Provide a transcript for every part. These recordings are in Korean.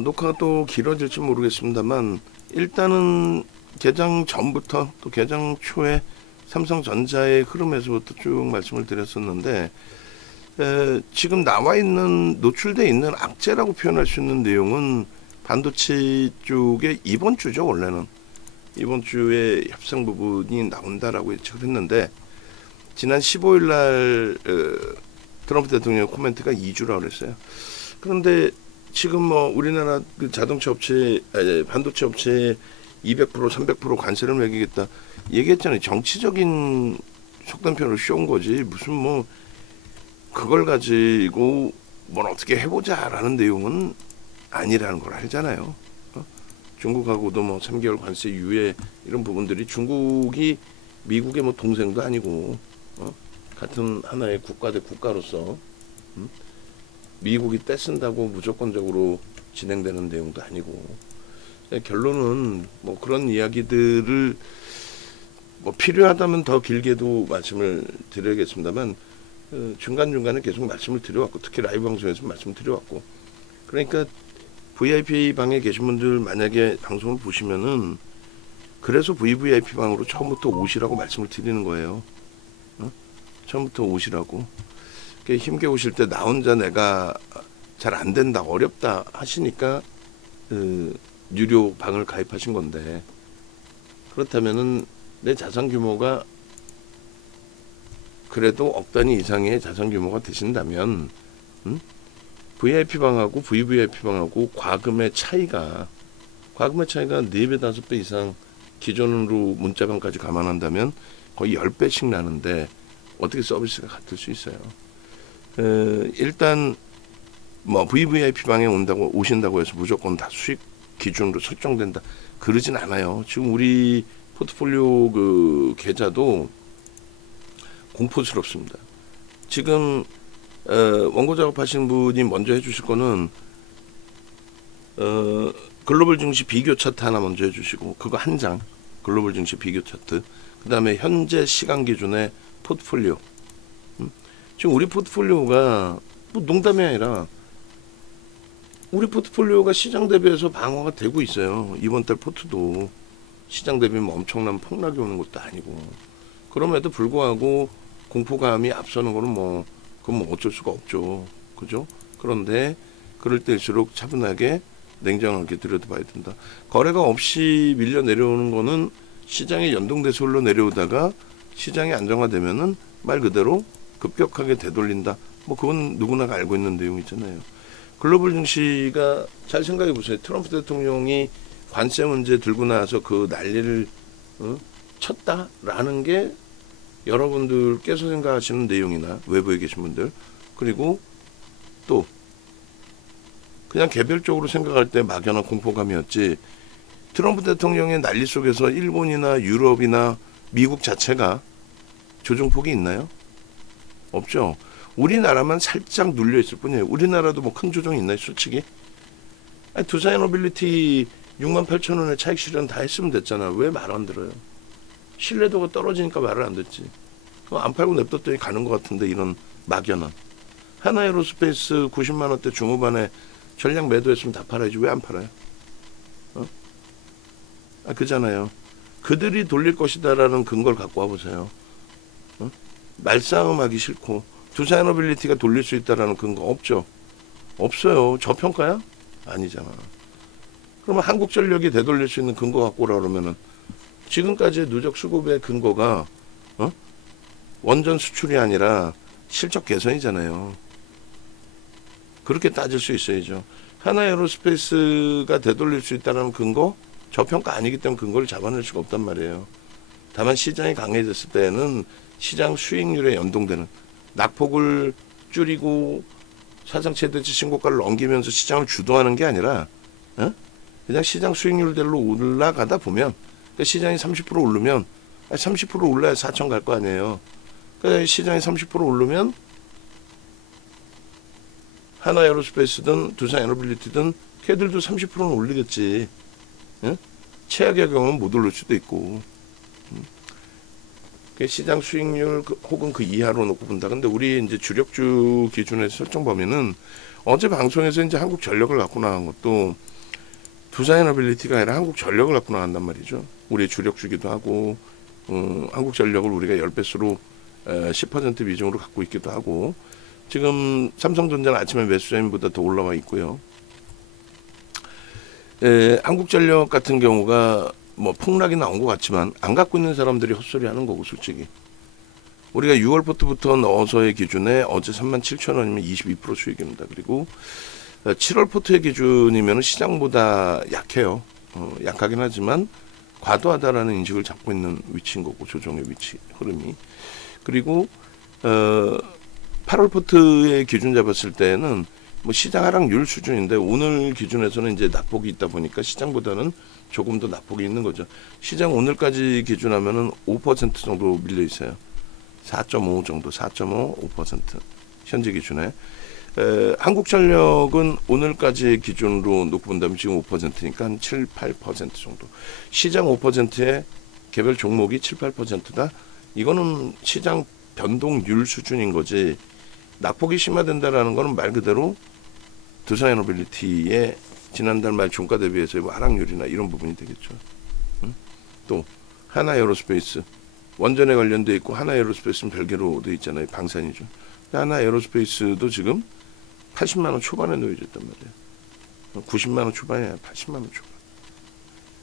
녹화가 또 길어질지 모르겠습니다만 일단은 개장 전부터 또 개장 초에 삼성전자의 흐름에서부터 쭉 말씀을 드렸었는데 지금 나와 있는 노출돼 있는 악재라고 표현할 수 있는 내용은 반도체 쪽에 이번 주죠. 원래는 이번 주에 협상 부분이 나온다라고 예측을 했는데 지난 15일 날 트럼프 대통령의 코멘트가 2주라고 그랬어요. 그런데 지금 뭐 우리나라 그 자동차 업체, 반도체 업체에 200%, 300% 관세를 매기겠다 얘기했잖아요. 정치적인 속단 표현을 씌운 거지 무슨 뭐 그걸 가지고 뭘 어떻게 해보자라는 내용은 아니라는 걸 알잖아요. 중국하고도 뭐 3개월 관세 유예 이런 부분들이 중국이 미국의 뭐 동생도 아니고 같은 하나의 국가 대 국가로서 미국이 떼쓴다고 무조건적으로 진행되는 내용도 아니고 결론은 뭐 그런 이야기들을 뭐 필요하다면 더 길게도 말씀을 드려야겠습니다만 중간중간에 계속 말씀을 드려왔고 특히 라이브 방송에서 말씀을 드려왔고 그러니까 VIP 방에 계신 분들 만약에 방송을 보시면은 그래서 VVIP 방으로 처음부터 오시라고 말씀을 드리는 거예요. 처음부터 오시라고. 힘겨 오실 때 나 혼자 내가 잘 안 된다 어렵다 하시니까 유료 방을 가입하신 건데 그렇다면은 내 자산 규모가 그래도 억 단위 이상의 자산 규모가 되신다면 VIP 방하고 VVIP 방하고 과금의 차이가 4배 5배 이상 기존으로 문자방까지 감안한다면 거의 10배씩 나는데 어떻게 서비스가 같을 수 있어요. 일단 뭐 VVIP 방에 오신다고 해서 무조건 다 수익 기준으로 설정된다 그러진 않아요. 지금 우리 포트폴리오 그 계좌도 공포스럽습니다. 지금 원고 작업하신 분이 먼저 해주실 거는 글로벌 증시 비교 차트 하나 먼저 해주시고 그거 한 장 글로벌 증시 비교 차트 그 다음에 현재 시간 기준의 포트폴리오 지금 우리 포트폴리오가 뭐 농담이 아니라 우리 포트폴리오가 시장 대비해서 방어가 되고 있어요. 이번 달 포트도 시장 대비 뭐 엄청난 폭락이 오는 것도 아니고 그럼에도 불구하고 공포감이 앞서는 거는 뭐 그건 뭐 어쩔 수가 없죠. 그죠? 그런데 그럴 때일수록 차분하게 냉정하게 들여다봐야 된다. 거래가 없이 밀려 내려오는 거는 시장에 연동돼서 흘러 내려오다가 시장이 안정화되면은 말 그대로 급격하게 되돌린다. 뭐 그건 누구나가 알고 있는 내용이잖아요. 글로벌 증시가 잘 생각해 보세요. 트럼프 대통령이 관세 문제 들고 나와서 그 난리를 쳤다라는 게 여러분들께서 생각하시는 내용이나 외부에 계신 분들 그리고 또 그냥 개별적으로 생각할 때 막연한 공포감이었지 트럼프 대통령의 난리 속에서 일본이나 유럽이나 미국 자체가 조정폭이 있나요? 없죠. 우리나라만 살짝 눌려있을 뿐이에요. 우리나라도 뭐 큰 조정이 있나요? 솔직히 두사이너빌리티 68,000원의 차익 실현 다 했으면 됐잖아. 왜 말 안 들어요? 신뢰도가 떨어지니까 말을 안 듣지. 안 팔고 냅뒀더니 가는 것 같은데 이런 막연한. 하나에로스페이스 90만원대 중후반에 전량 매도했으면 다 팔아야지. 왜 안 팔아요? 그잖아요. 그들이 돌릴 것이다라는 근거를 갖고 와보세요. 말싸움하기 싫고 두사이너빌리티가 돌릴 수 있다라는 근거 없죠. 없어요. 저평가야? 아니잖아. 그러면 한국전력이 되돌릴 수 있는 근거 갖고 오라 그러면은 지금까지의 누적 수급의 근거가 원전 수출이 아니라 실적 개선이잖아요. 그렇게 따질 수 있어야죠. 하나에로스페이스가 되돌릴 수 있다는 근거 저평가 아니기 때문에 근거를 잡아낼 수가 없단 말이에요. 다만 시장이 강해졌을 때는 시장 수익률에 연동되는 낙폭을 줄이고 사상 최대치 신고가를 넘기면서 시장을 주도하는 게 아니라 그냥 시장 수익률대로 올라가다 보면 그러니까 시장이 30% 오르면 30% 올라야 4천 갈 거 아니에요. 그러니까 시장이 30% 오르면 하나에로스페이스든 두산에너빌리티든 걔들도 30%는 올리겠지. 최악의 경우는 못 오를 수도 있고. 시장 수익률 혹은 그 이하로 놓고 본다. 근데 우리 이제 주력주 기준의 설정 범위는 어제 방송에서 이제 한국전력을 갖고 나간 것도 두산에너빌리티가 아니라 한국전력을 갖고 나간단 말이죠. 우리 주력주기도 하고 한국전력을 우리가 10배수로 10% 비중으로 갖고 있기도 하고 지금 삼성전자는 아침에 매수자인보다 더 올라와 있고요. 한국전력 같은 경우가 뭐 폭락이 나온 것 같지만 안 갖고 있는 사람들이 헛소리 하는 거고 솔직히 우리가 6월 포트부터 넣어서의 기준에 어제 37,000원이면 22% 수익입니다. 그리고 7월 포트의 기준이면 시장보다 약해요. 약하긴 하지만 과도하다라는 인식을 잡고 있는 위치인 거고 조정의 위치 흐름이. 그리고 8월 포트의 기준 잡았을 때는 뭐 시장 하락률 수준인데 오늘 기준에서는 이제 낙폭이 있다 보니까 시장보다는 조금 더 낙폭이 있는 거죠. 시장 오늘까지 기준하면은 5% 정도 밀려 있어요. 4.5 정도, 4.5, 5% 현재 기준에. 한국전력은 오늘까지 기준으로 놓고 본다면 지금 5%니까 한 7, 8% 정도. 시장 5%에 개별 종목이 7, 8%다. 이거는 시장 변동률 수준인 거지. 낙폭이 심화된다라는 거는 말 그대로 두산에너빌리티의 지난달 말 종가 대비해서 뭐 하락률이나 이런 부분이 되겠죠. 또 하나에어로스페이스 원전에 관련돼 있고 하나에어로스페이스는 별개로 돼 있잖아요. 방산이죠. 하나에어로스페이스도 지금 80만 원 초반에 놓여져 있단 말이에요. 90만 원 초반이야. 80만 원 초반.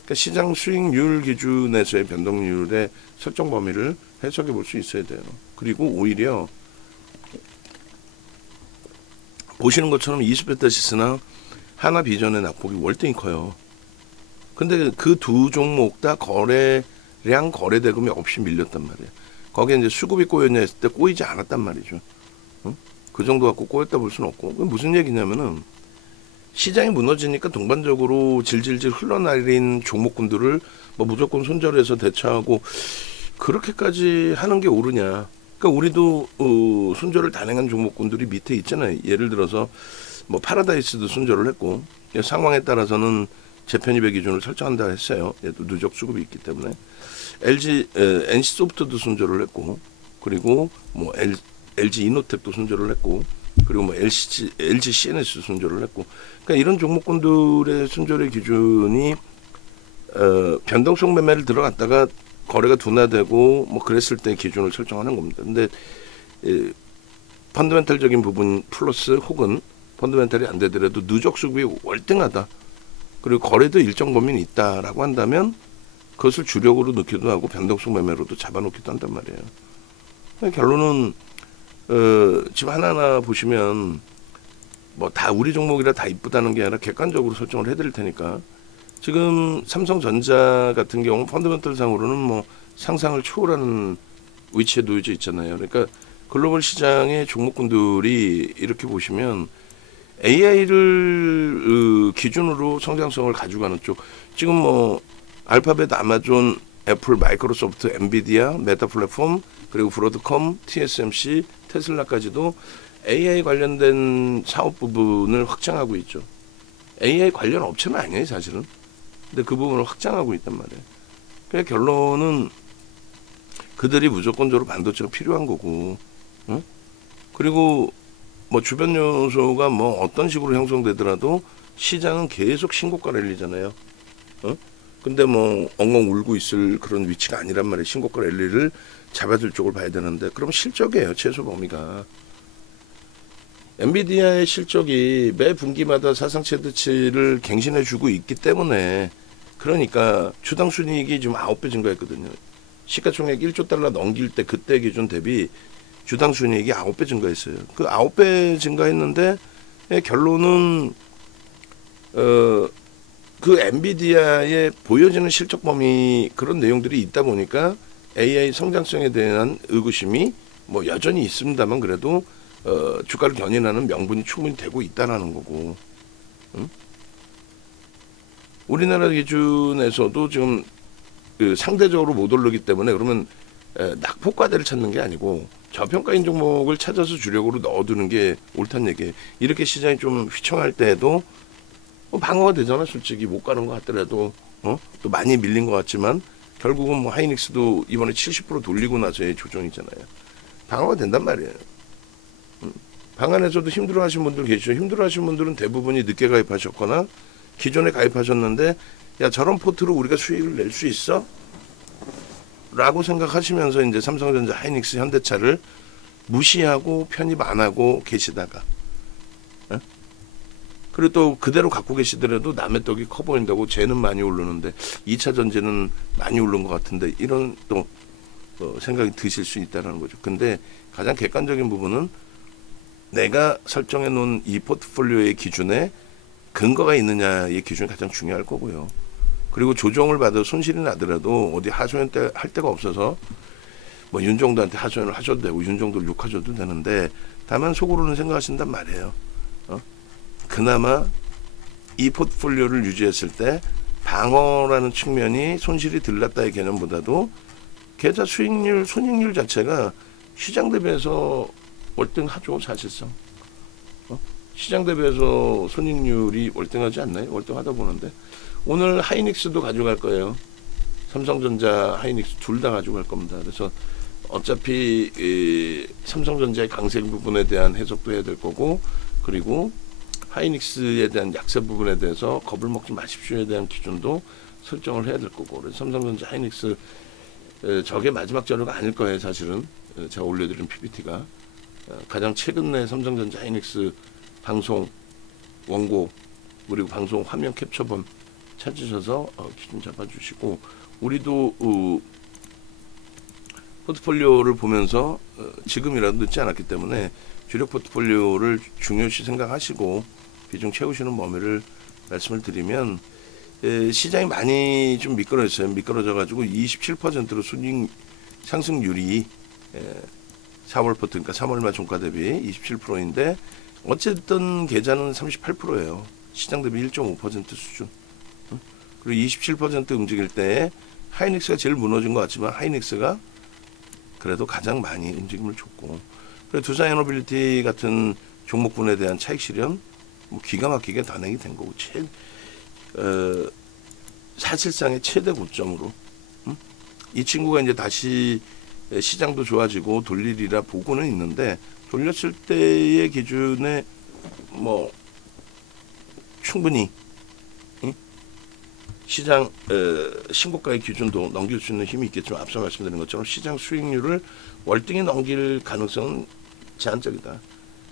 그러니까 시장 수익률 기준에서의 변동률의 설정 범위를 해석해 볼 수 있어야 돼요. 그리고 오히려 보시는 것처럼 이스페타시스나 하나비전의 낙폭이 월등히 커요. 근데 그 두 종목 다 거래량 거래대금이 없이 밀렸단 말이에요. 거기에 이제 수급이 꼬였냐 했을 때 꼬이지 않았단 말이죠. 그 정도 갖고 꼬였다 볼 수는 없고. 무슨 얘기냐면은 시장이 무너지니까 동반적으로 질질질 흘러내린 종목군들을 뭐 무조건 손절해서 대처하고 그렇게까지 하는 게 옳으냐. 그러니까 우리도 손절을 단행한 종목군들이 밑에 있잖아요. 예를 들어서 뭐 파라다이스도 손절을 했고 상황에 따라서는 재편입의 기준을 설정한다 했어요. 얘도 누적 수급이 있기 때문에 NC소프트도 손절을 했고 그리고 뭐 LG 이노텍도 손절을 했고 그리고 뭐 LG CNS도 손절을 했고 그러니까 이런 종목군들의 손절의 기준이 변동성 매매를 들어갔다가 거래가 둔화되고 뭐 그랬을 때 기준을 설정하는 겁니다. 근데 펀더멘탈적인 부분 플러스 혹은 펀더멘탈이 안 되더라도 누적 수급이 월등하다. 그리고 거래도 일정 범위는 있다라고 한다면 그것을 주력으로 넣기도 하고 변동성 매매로도 잡아놓기도 한단 말이에요. 결론은 지금 하나하나 보시면 뭐 다 우리 종목이라 다 이쁘다는 게 아니라 객관적으로 설정을 해드릴 테니까 지금 삼성전자 같은 경우 펀더멘털 상으로는 뭐 상상을 초월하는 위치에 놓여져 있잖아요. 그러니까 글로벌 시장의 종목군들이 이렇게 보시면 AI를 기준으로 성장성을 가져가는 쪽 지금 뭐 알파벳, 아마존, 애플, 마이크로소프트, 엔비디아, 메타 플랫폼 그리고 브로드컴, TSMC, 테슬라까지도 AI 관련된 사업 부분을 확장하고 있죠. AI 관련 업체는 아니에요 사실은. 근데 그 부분을 확장하고 있단 말이에요. 그래서 결론은 그들이 무조건적으로 반도체가 필요한 거고, 응? 그리고 뭐 주변 요소가 뭐 어떤 식으로 형성되더라도 시장은 계속 신고가 랠리잖아요. 근데 뭐 엉엉 울고 있을 그런 위치가 아니란 말이에요. 신고가 랠리를 잡아줄 쪽을 봐야 되는데 그럼 실적이에요. 최소 범위가. 엔비디아의 실적이 매 분기마다 사상 최대치를 갱신해주고 있기 때문에 그러니까 주당 순이익이 지금 9배 증가했거든요. 시가총액 1조 달러 넘길 때 그때 기준 대비 주당 순이익이 9배 증가했어요. 그 9배 증가했는데 결론은 그 엔비디아의 보여지는 실적 범위 그런 내용들이 있다 보니까 AI 성장성에 대한 의구심이 뭐 여전히 있습니다만 그래도 주가를 견인하는 명분이 충분히 되고 있다라는 거고. 응? 우리나라 기준에서도 지금 그 상대적으로 못 오르기 때문에 그러면 낙폭과대를 찾는 게 아니고 저평가인 종목을 찾아서 주력으로 넣어두는 게 옳다는 얘기예요. 이렇게 시장이 좀 휘청할 때에도 방어가 되잖아. 솔직히 못 가는 것 같더라도 또 많이 밀린 것 같지만 결국은 뭐 하이닉스도 이번에 70% 돌리고 나서의 조정이잖아요. 방어가 된단 말이에요. 방 안에서도 힘들어하시는 분들 계시죠. 힘들어하시는 분들은 대부분이 늦게 가입하셨거나 기존에 가입하셨는데 야 저런 포트로 우리가 수익을 낼 수 있어? 라고 생각하시면서 이제 삼성전자, 하이닉스, 현대차를 무시하고 편입 안 하고 계시다가 그리고 또 그대로 갖고 계시더라도 남의 떡이 커 보인다고 쟤는 많이 오르는데 2차 전지는 많이 오른 것 같은데 이런 또 생각이 드실 수 있다는 거죠. 근데 가장 객관적인 부분은 내가 설정해 놓은 이 포트폴리오의 기준에 근거가 있느냐의 기준이 가장 중요할 거고요. 그리고 조정을 받아 손실이 나더라도 어디 하소연 할 데가 없어서 뭐 윤정도한테 하소연을 하셔도 되고 윤정도를 욕하셔도 되는데 다만 속으로는 생각하신단 말이에요. 그나마 이 포트폴리오를 유지했을 때 방어라는 측면이 손실이 덜 났다의 개념보다도 계좌 수익률, 손익률 자체가 시장 대비해서 월등하죠, 사실상. 시장 대비해서 손익률이 월등하지 않나요? 월등하다 보는데 오늘 하이닉스도 가져갈 거예요. 삼성전자, 하이닉스 둘 다 가져갈 겁니다. 그래서 어차피 삼성전자의 강세 부분에 대한 해석도 해야 될 거고 그리고 하이닉스에 대한 약세 부분에 대해서 겁을 먹지 마십시오에 대한 기준도 설정을 해야 될 거고 그래서 삼성전자, 하이닉스 저게 마지막 자료가 아닐 거예요. 사실은 제가 올려드린 PPT가 가장 최근에 삼성전자, 하이닉스 방송 원고 그리고 방송 화면 캡처본 찾으셔서 기준 잡아주시고 우리도 포트폴리오를 보면서 지금이라도 늦지 않았기 때문에 주력 포트폴리오를 중요시 생각하시고 비중 채우시는 범위를 말씀을 드리면 시장이 많이 좀 미끄러졌어요. 미끄러져 가지고 27%로 순익 상승률이 4월 포트 그러니까 3월 말 종가 대비 27%인데 어쨌든 계좌는 38%예요. 시장 대비 1.5% 수준. 그리고 27% 움직일 때 하이닉스가 제일 무너진 것 같지만 하이닉스가 그래도 가장 많이 움직임을 줬고 그리고 두산에너빌리티 같은 종목군에 대한 차익 실현 뭐 기가 막히게 단행이 된 거고 사실상의 최대 고점으로 이 친구가 이제 다시 시장도 좋아지고 돌리리라 보고는 있는데 돌렸을 때의 기준에 뭐 충분히 시장 신고가의 기준도 넘길 수 있는 힘이 있겠지만 앞서 말씀드린 것처럼 시장 수익률을 월등히 넘길 가능성은 제한적이다.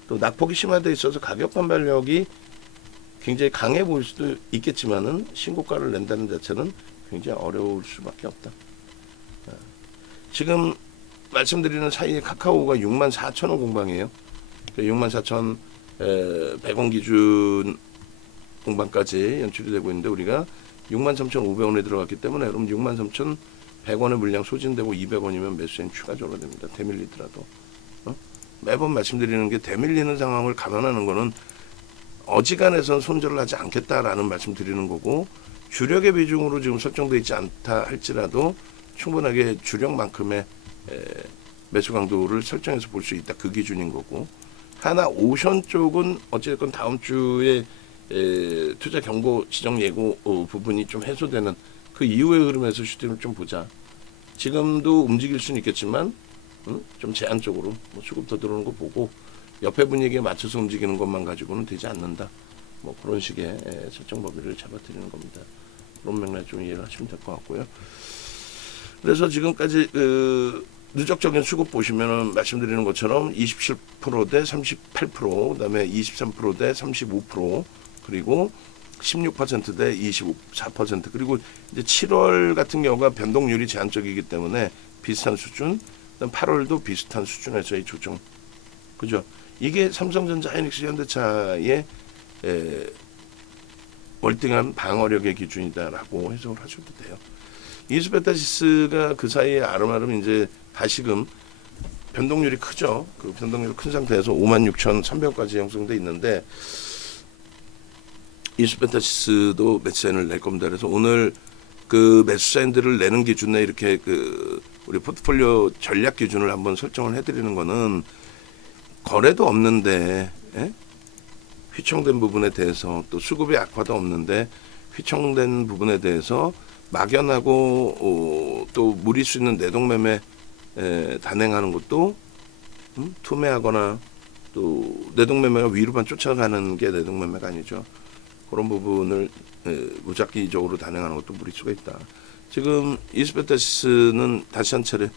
또 낙폭이 심화되어 있어서 가격 반발력이 굉장히 강해 보일 수도 있겠지만은 신고가를 낸다는 자체는 굉장히 어려울 수밖에 없다. 지금 말씀드리는 사이에 카카오가 64,000원 공방이에요. 64,100원 기준 공방까지 연출이 되고 있는데 우리가 63,500원에 들어갔기 때문에 그럼 63,100원의 물량 소진되고 200원이면 매수엔 추가적으로 됩니다. 대밀리더라도. 매번 말씀드리는 게 대밀리는 상황을 감안하는 거는 어지간해선 손절을 하지 않겠다라는 말씀 드리는 거고 주력의 비중으로 지금 설정되어 있지 않다 할지라도 충분하게 주력만큼의 매수 강도를 설정해서 볼 수 있다. 그 기준인 거고 하나 오션 쪽은 어쨌든 다음 주에 투자 경고 지정 예고 부분이 좀 해소되는 그 이후의 흐름에서 슈팅을 좀 보자. 지금도 움직일 수는 있겠지만 좀 제한적으로 뭐 수급 더 들어오는 거 보고 옆에 분위기에 맞춰서 움직이는 것만 가지고는 되지 않는다. 뭐 그런 식의 설정 범위를 잡아드리는 겁니다. 그런 맥락 좀 이해를 하시면 될 것 같고요. 그래서 지금까지 누적적인 수급 보시면은 말씀드리는 것처럼 27%대 38%, 그다음에 23%대 35%, 그리고 16%대 24%, 그리고 이제 7월 같은 경우가 변동률이 제한적이기 때문에 비슷한 수준, 그다음 8월도 비슷한 수준에서의 조정, 그죠? 이게 삼성전자, 하이닉스, 현대차의 월등한 방어력의 기준이다라고 해석을 하셔도 돼요. 이수베타시스가 그 사이에 아름아름 이제 다시금 변동률이 크죠. 그 변동률이 큰 상태에서 56,300까지 형성돼 있는데 이수베타시스도 매수사인을 낼 겁니다. 그래서 오늘 그 매수사인들을 내는 기준에 이렇게 그 우리 포트폴리오 전략 기준을 한번 설정을 해드리는 거는 거래도 없는데 휘청된 부분에 대해서 또 수급의 악화도 없는데 휘청된 부분에 대해서 막연하고 또 무리수 있는 내동매매 단행하는 것도 투매하거나 또 내동매매가 위로만 쫓아가는 게 내동매매가 아니죠. 그런 부분을 무작위적으로 단행하는 것도 무리수가 있다. 지금 이스베타시스는 다시 한 차례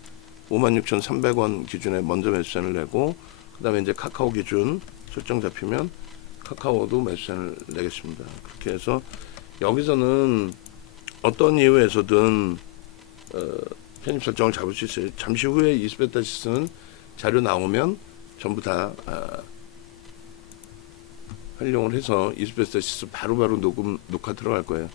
56,300원 기준에 먼저 매수세를 내고, 그 다음에 이제 카카오 기준 설정 잡히면 카카오도 매수세를 내겠습니다. 그렇게 해서 여기서는 어떤 이유에서든 편입 설정을 잡을 수 있어요. 잠시 후에 이스베타시스는 자료 나오면 전부 다 활용을 해서 이스베타시스 바로바로 녹화 들어갈 거예요.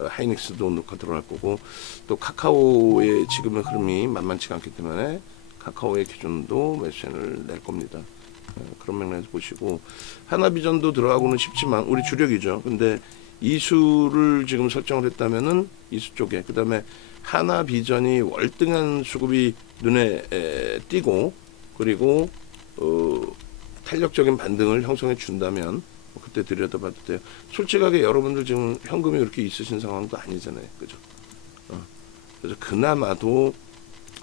하이닉스도 녹화 들어갈 거고, 또 카카오의 지금의 흐름이 만만치가 않기 때문에 카카오의 기준도 매수세를 낼 겁니다. 그런 맥락에서 보시고, 하나비전도 들어가고는 싶지만 우리 주력이죠. 근데 이수를 지금 설정을 했다면은 이수 쪽에, 그 다음에 하나비전이 월등한 수급이 눈에 띄고, 그리고 탄력적인 반등을 형성해 준다면 그때 들여다봐도 돼요. 솔직하게 여러분들 지금 현금이 그렇게 있으신 상황도 아니잖아요, 그죠? 그래서 그나마도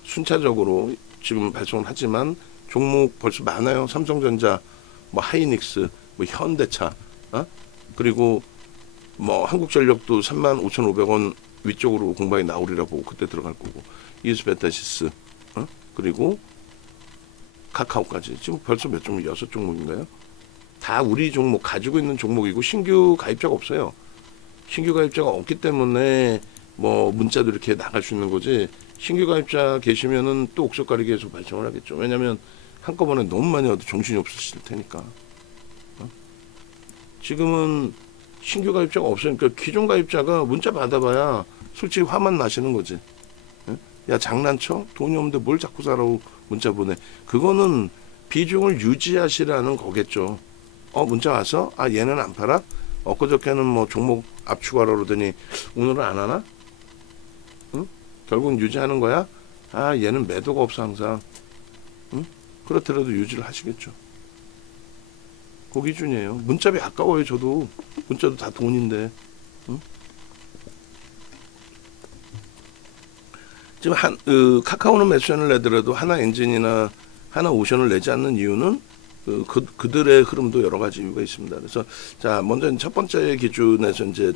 순차적으로 지금 발송을 하지만 종목 벌써 많아요. 삼성전자, 뭐 하이닉스, 뭐 현대차, 그리고 뭐 한국전력도 35,500원 위쪽으로 공방이 나오리라 보고 그때 들어갈 거고, 이스베타시스, 그리고 카카오까지 지금 벌써 몇 종목, 6종목인가요? 다 우리 종목 가지고 있는 종목이고 신규 가입자가 없어요. 신규 가입자가 없기 때문에 뭐 문자도 이렇게 나갈 수 있는 거지, 신규 가입자 계시면은 또 옥석가리기 해서 발송을 하겠죠. 왜냐면 한꺼번에 너무 많이 와도 정신이 없으실 테니까. 지금은 신규 가입자가 없으니까 기존 가입자가 문자 받아봐야 솔직히 화만 나시는 거지. 야, 장난쳐? 돈이 없는데 뭘 자꾸 사라고 문자 보내. 그거는 비중을 유지하시라는 거겠죠. 문자 와서 얘는 안 팔아? 엊그저께는 뭐 종목 압축하라 그러더니 오늘은 안 하나? 응? 결국 유지하는 거야? 얘는 매도가 없어 항상. 응? 그렇더라도 유지를 하시겠죠. 그 기준이에요. 문자비 아까워요. 저도 문자도 다 돈인데. 응? 지금 카카오는 매수세를 내더라도 하나 엔진이나 하나 오션을 내지 않는 이유는 그들의 흐름도 여러 가지 이유가 있습니다. 그래서 자, 먼저 첫 번째 기준에서 이제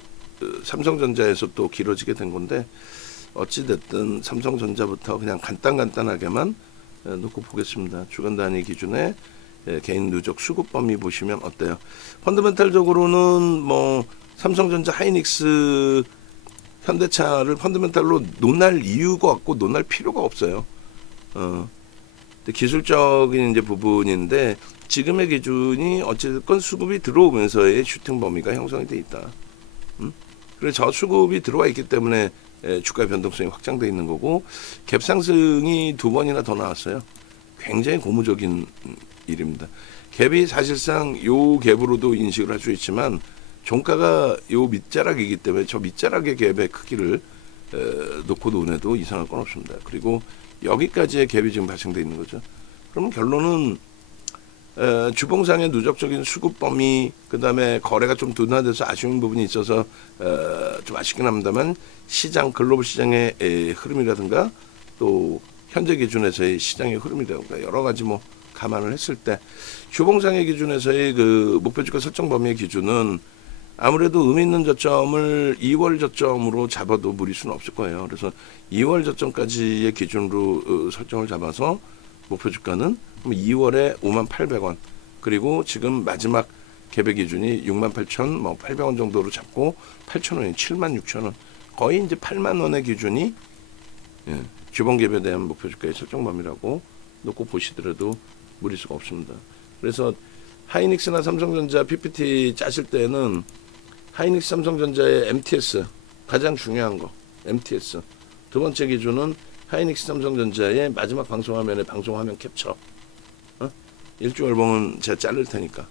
삼성전자에서 또 길어지게 된 건데, 어찌 됐든 삼성전자부터 그냥 간단하게만 놓고 보겠습니다. 주간 단위 기준에 개인 누적 수급 범위 보시면 어때요? 펀더멘탈적으로는 뭐 삼성전자, 하이닉스, 현대차를 펀더멘탈로 논할 이유가 없고 논할 필요가 없어요. 기술적인 이제 부분인데, 지금의 기준이 어쨌든 수급이 들어오면서의 슈팅 범위가 형성이 돼 있다. 그래서 저 수급이 들어와 있기 때문에 주가 변동성이 확장돼 있는 거고, 갭 상승이 2번이나 더 나왔어요. 굉장히 고무적인 일입니다. 갭이 사실상 요 갭으로도 인식을 할 수 있지만 종가가 요 밑자락이기 때문에 저 밑자락의 갭의 크기를 놓고 논해도 이상할 건 없습니다. 그리고 여기까지의 갭이 지금 발생돼 있는 거죠. 그러면 결론은 주봉상의 누적적인 수급 범위, 그 다음에 거래가 좀 둔화돼서 아쉬운 부분이 있어서 좀 아쉽긴 합니다만, 시장, 글로벌 시장의 흐름이라든가 또 현재 기준에서의 시장의 흐름이라든가 여러 가지 뭐 감안을 했을 때, 주봉상의 기준에서의 그 목표주가 설정 범위의 기준은 아무래도 의미 있는 저점을 2월 저점으로 잡아도 무리수는 없을 거예요. 그래서 2월 저점까지의 기준으로 설정을 잡아서 목표 주가는 2월에 58,800원, 그리고 지금 마지막 개별 기준이 68,800원 정도로 잡고 8,000원이 76,000원, 거의 이제 8만원의 기준이 주봉 갭에 대한 목표 주가의 설정 범위라고 놓고 보시더라도 무리수가 없습니다. 그래서 하이닉스나 삼성전자 PPT 짜실 때는 하이닉스, 삼성전자의 MTS 가장 중요한 거, MTS. 두 번째 기준은 하이닉스, 삼성전자의 마지막 방송화면에 방송화면 캡처. 일주월봉은 제가 자를 테니까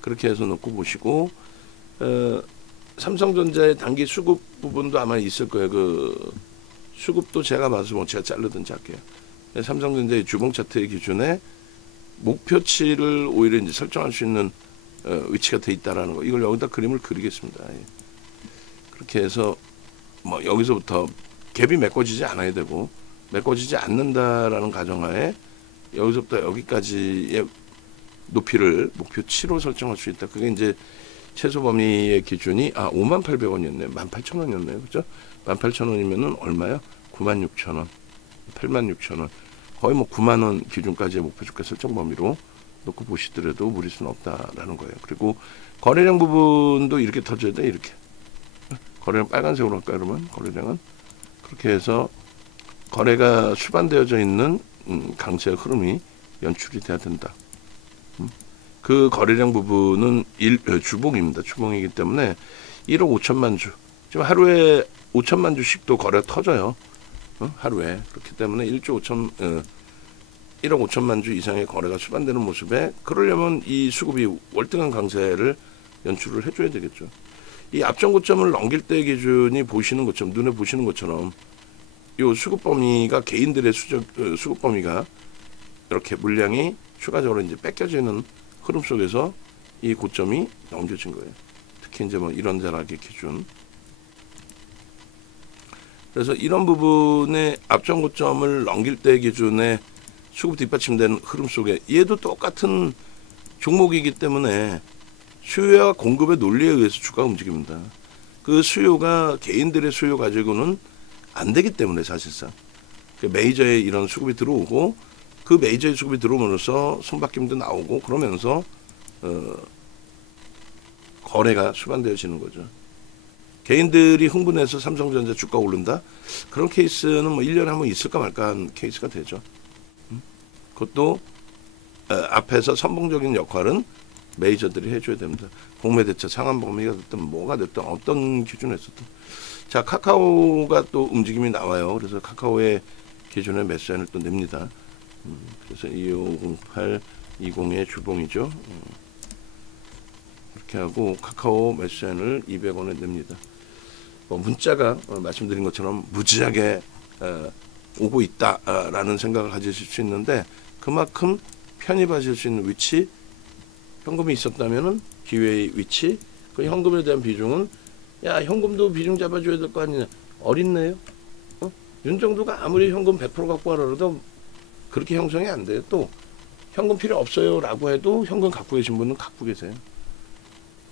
그렇게 해서 놓고 보시고, 삼성전자의 단기 수급 부분도 아마 있을 거예요. 그 수급도 제가 봐서 뭐 제가 자르든지 할게요. 삼성전자의 주봉 차트의 기준에 목표치를 오히려 이제 설정할 수 있는 위치가 돼 있다라는 거, 이걸 여기다 그림을 그리겠습니다. 그렇게 해서 뭐 여기서부터 갭이 메꿔지지 않아야 되고 메꿔지지 않는다라는 가정하에 여기서부터 여기까지의 높이를 목표 7로 설정할 수 있다. 그게 이제 최소 범위의 기준이 58,000원이었네요. 18,000원이었네요. 그죠? 18,000원이면은 얼마요? 96,000원. 86,000원. 거의 뭐 9만 원 기준까지의 목표 주가 설정 범위로 놓고 보시더라도 무리 수는 없다라는 거예요. 그리고 거래량 부분도 이렇게 터져야 돼. 이렇게. 거래량 빨간색으로 할까요? 그러면 거래량은 그렇게 해서 거래가 수반되어져 있는 강세 흐름이 연출이 돼야 된다. 그 거래량 부분은 주봉입니다. 주봉이기 때문에 1억 5천만 주. 지금 하루에 5천만 주씩도 거래가 터져요. 하루에. 그렇기 때문에 1억 5천만 주 이상의 거래가 수반되는 모습에 그러려면 이 수급이 월등한 강세를 연출을 해줘야 되겠죠. 이 앞전 고점을 넘길 때 기준이 보시는 것처럼 눈에 보시는 것처럼 이 수급 범위가 개인들의 수급 범위가 이렇게 물량이 추가적으로 이제 뺏겨지는 흐름 속에서 이 고점이 넘겨진 거예요. 특히 이제 뭐 이런 자락의 기준. 그래서 이런 부분의 앞전 고점을 넘길 때 기준에 수급 뒷받침되는 흐름 속에 얘도 똑같은 종목이기 때문에 수요와 공급의 논리에 의해서 주가가 움직입니다. 그 수요가 개인들의 수요 가지고는 안 되기 때문에 사실상 메이저에 이런 수급이 들어오고 그 메이저의 수급이 들어오면서 손바뀜도 나오고 그러면서 거래가 수반되어지는 거죠. 개인들이 흥분해서 삼성전자 주가 오른다? 그런 케이스는 뭐 1년에 한 번 있을까 말까 한 케이스가 되죠. 그것도 앞에서 선봉적인 역할은 메이저들이 해줘야 됩니다. 공매대차 상한범위가 됐든 뭐가 됐든 어떤 기준에서든. 자, 카카오가 또 움직임이 나와요. 그래서 카카오의 기준에 메시지를 또 냅니다. 그래서 2508, 20의 주봉이죠. 이렇게 하고 카카오 메시지를 200원에 냅니다. 문자가 말씀드린 것처럼 무지하게 오고 있다라는 생각을 가지실 수 있는데 그만큼 편입하실 수 있는 위치, 현금이 있었다면은 기회의 위치, 그 현금에 대한 비중은 야 현금도 비중 잡아줘야 될 거 아니냐. 어린네요. 윤정도가 아무리 현금 100% 갖고 가라도 그렇게 형성이 안 돼요. 또 현금 필요 없어요 라고 해도 현금 갖고 계신 분은 갖고 계세요.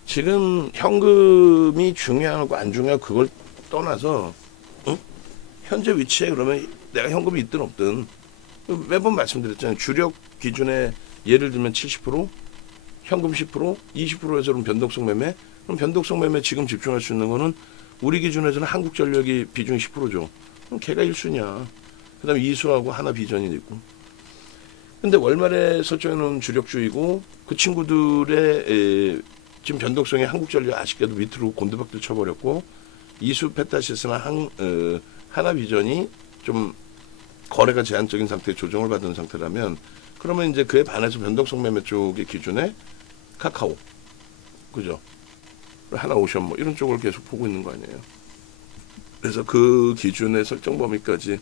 지금 현금이 중요하고 안 중요하고 그걸 떠나서 현재 위치에 그러면 내가 현금이 있든 없든 매번 말씀드렸잖아요. 주력 기준에 예를 들면 70%, 현금 10%, 20%에서 그럼 변동성 매매. 그럼 변동성 매매 지금 집중할 수 있는 거는 우리 기준에서는 한국전력이 비중이 10%죠. 그럼 걔가 1순위야. 그 다음에 이수하고 하나 비전이 있고. 근데 월말에 설정해놓은 주력주이고 그 친구들의 지금 변동성이 한국전력 아쉽게도 밑으로 곤두박질 쳐버렸고 이수 페타시스나 하나 비전이 좀 거래가 제한적인 상태에 조정을 받은 상태라면 그러면 이제 그에 반해서 변동성 매매 쪽의 기준에 카카오, 그죠? 하나 오션 뭐 이런 쪽을 계속 보고 있는 거 아니에요. 그래서 그 기준의 설정 범위까지.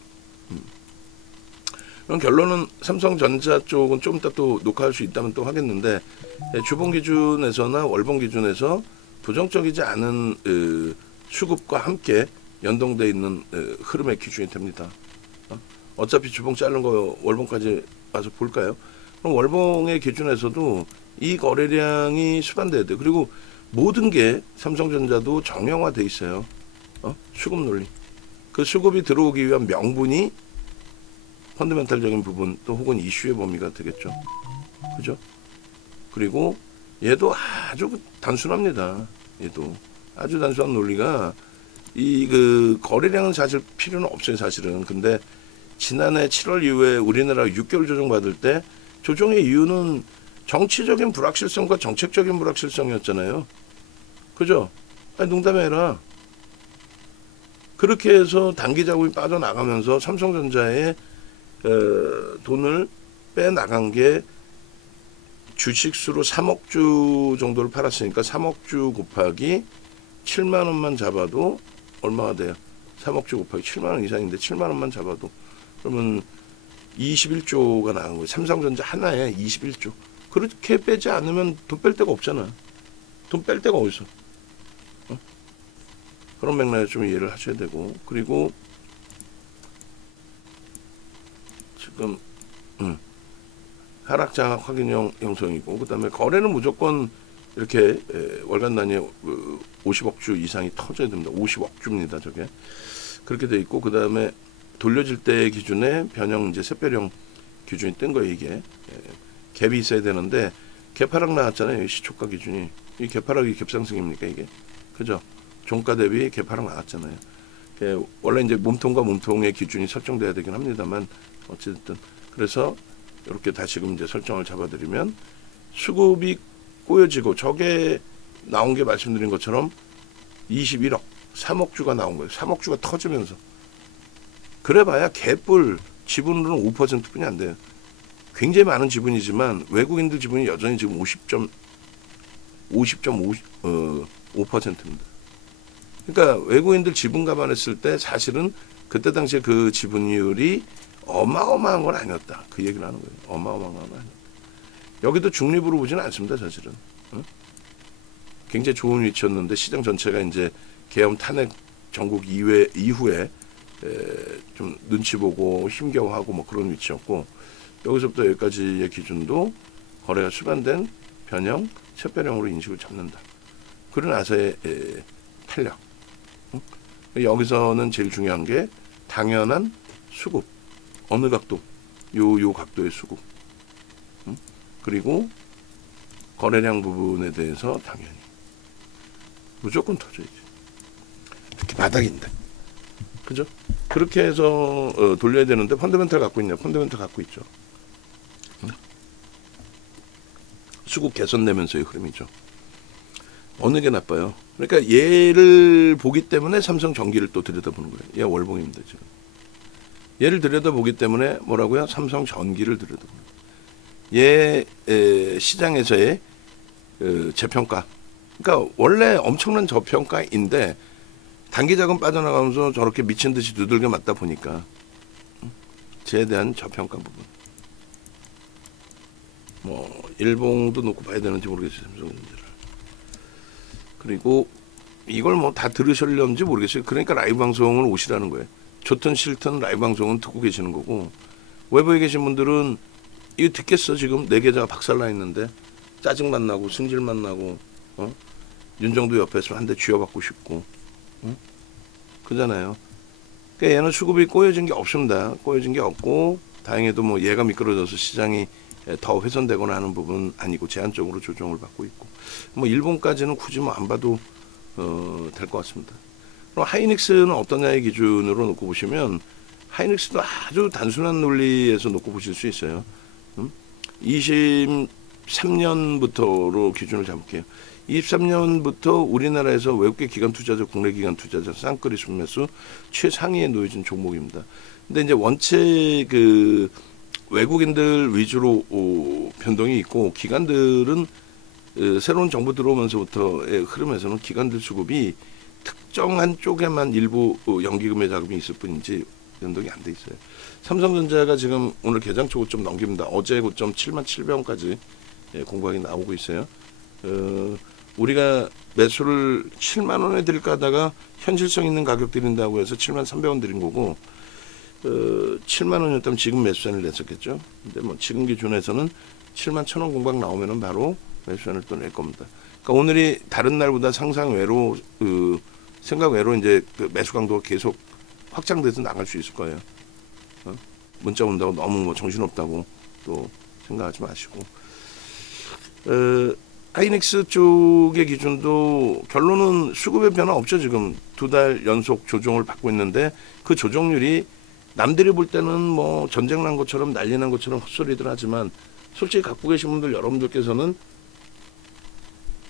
그럼 결론은 삼성전자 쪽은 좀 이따 또 녹화할 수 있다면 또 하겠는데 주봉 기준에서나 월봉 기준에서 부정적이지 않은 수급과 함께 연동되어 있는 흐름의 기준이 됩니다. 어차피 주봉 자른 거 월봉까지 와서 볼까요? 그럼 월봉의 기준에서도 이 거래량이 수반돼야 돼. 그리고 모든 게 삼성전자도 정형화돼 있어요. 수급 논리. 그 수급이 들어오기 위한 명분이 펀더멘탈적인 부분 또 혹은 이슈의 범위가 되겠죠. 그죠? 그리고 얘도 아주 단순합니다. 얘도 아주 단순한 논리가 이 그 거래량은 사실 필요는 없어요. 사실은. 근데 지난해 7월 이후에 우리나라 6개월 조정 받을 때 조정의 이유는 정치적인 불확실성과 정책적인 불확실성이었잖아요. 그죠? 아니, 농담해라. 그렇게 해서 단기 자금이 빠져나가면서 삼성전자에 돈을 빼나간 게 주식수로 3억 주 정도를 팔았으니까 3억 주 곱하기 7만 원만 잡아도 얼마가 돼요? 3억 주 곱하기 7만 원 이상인데 7만 원만 잡아도 그러면 21조가 나간 거예요. 삼성전자 하나에 21조. 그렇게 빼지 않으면 돈 뺄 데가 없잖아. 돈 뺄 데가 어디서? 그런 맥락에 좀 이해를 하셔야 되고, 그리고 지금 하락 장악 확인형 형성이고, 그다음에 거래는 무조건 이렇게 월간 단위 50억 주 이상이 터져야 됩니다. 50억 주입니다. 저게 그렇게 돼 있고, 그다음에 돌려질 때 기준에 변형 이제 샛별형 기준이 뜬 거예요. 이게 갭이 있어야 되는데 갭 하락 나왔잖아요. 시초가 기준이. 이 갭 하락이 갭상승입니까 이게? 그죠? 종가 대비 갭 하락 나왔잖아요. 원래 이제 몸통과 몸통의 기준이 설정돼야 되긴 합니다만 어쨌든 그래서 이렇게 다시금 이제 설정을 잡아드리면 수급이 꼬여지고 저게 나온 게 말씀드린 것처럼 21억, 3억 주가 나온 거예요. 3억 주가 터지면서. 그래봐야 개뿔 지분으로는 5%뿐이 안 돼요. 굉장히 많은 지분이지만 외국인들 지분이 여전히 지금 50.5%입니다. 그러니까 외국인들 지분 감안했을 때 사실은 그때 당시에 그 지분율이 어마어마한 건 아니었다. 그 얘기를 하는 거예요. 어마어마한 건 아니었다. 여기도 중립으로 보지는 않습니다. 사실은. 응? 굉장히 좋은 위치였는데 시장 전체가 이제 계엄 탄핵 전국 이후에 좀 눈치 보고 힘겨워하고 뭐 그런 위치였고, 여기서부터 여기까지의 기준도 거래가 수반된 변형, 샛별형으로 인식을 잡는다. 그러고 나서의 탄력. 여기서는 제일 중요한 게 당연한 수급. 어느 각도? 요 각도의 수급. 그리고 거래량 부분에 대해서 당연히 무조건 터져야지. 특히 바닥인데. 그죠? 그렇게 해서 돌려야 되는데 펀더멘탈 갖고 있냐? 펀더멘탈 갖고 있죠. 수급 개선되면서의 흐름이죠. 어느 게 나빠요? 그러니까 얘를 보기 때문에 삼성전기를 또 들여다보는 거예요. 얘 월봉입니다. 지금. 얘를 들여다보기 때문에 뭐라고요? 삼성전기를 들여다보는 거예요. 얘 시장에서의 재평가. 그러니까 원래 엄청난 저평가인데 단기 자금 빠져나가면서 저렇게 미친 듯이 두들겨 맞다 보니까 쟤에 대한 저평가 부분. 뭐 일봉도 놓고 봐야 되는지 모르겠어요. 삼성전자를. 그리고 이걸 뭐 다 들으셨는지 모르겠어요. 그러니까 라이브 방송을 오시라는 거예요. 좋든 싫든 라이브 방송은 듣고 계시는 거고, 외부에 계신 분들은 이거 듣겠어. 지금 내 계좌가 박살나 있는데 짜증만 나고 승질만 나고 윤정도 옆에서 한 대 쥐어받고 싶고 그잖아요. 그러니까 얘는 수급이 꼬여진 게 없습니다. 꼬여진 게 없고, 다행히도 뭐 얘가 미끄러져서 시장이 더 훼손되거나 하는 부분 아니고 제한적으로 조정을 받고 있고, 뭐 일본까지는 굳이 뭐 안 봐도 될 것 같습니다. 그럼 하이닉스는 어떠냐의 기준으로 놓고 보시면 하이닉스도 아주 단순한 논리에서 놓고 보실 수 있어요. 23년부터로 기준을 잡을게요. 23년부터 우리나라에서 외국계 기관 투자자, 국내 기관 투자자 쌍끌이 순매수 최상위에 놓여진 종목입니다. 근데 이제 원체 그 외국인들 위주로 변동이 있고, 기관들은 새로운 정부 들어오면서부터의 흐름에서는 기관들 수급이 특정한 쪽에만 일부 연기금의 자금이 있을 뿐이지 변동이 안 돼 있어요. 삼성전자가 지금 오늘 개장 초 고점 넘깁니다. 어제 고점 7700원까지 공방이 나오고 있어요. 우리가 매수를 7만 원에 드릴까 하다가 현실성 있는 가격 드린다고 해서 7만 300원 드린 거고, 7만 원이었다면 지금 매수잔을 냈었겠죠. 근데 뭐 지금 기준에서는 7만 1,000원 공방 나오면은 바로 매수잔을 또 낼 겁니다. 그러니까 오늘이 다른 날보다 상상 외로 생각 외로 이제 그 매수 강도가 계속 확장돼서 나갈 수 있을 거예요. 문자 온다고 너무 뭐 정신없다고 또 생각하지 마시고, 하이닉스 쪽의 기준도 결론은 수급의 변화 없죠. 지금 2달 연속 조정을 받고 있는데 그 조정률이 남들이 볼 때는 뭐 전쟁 난 것처럼 난리 난 것처럼 헛소리들 하지만, 솔직히 갖고 계신 분들 여러분들께서는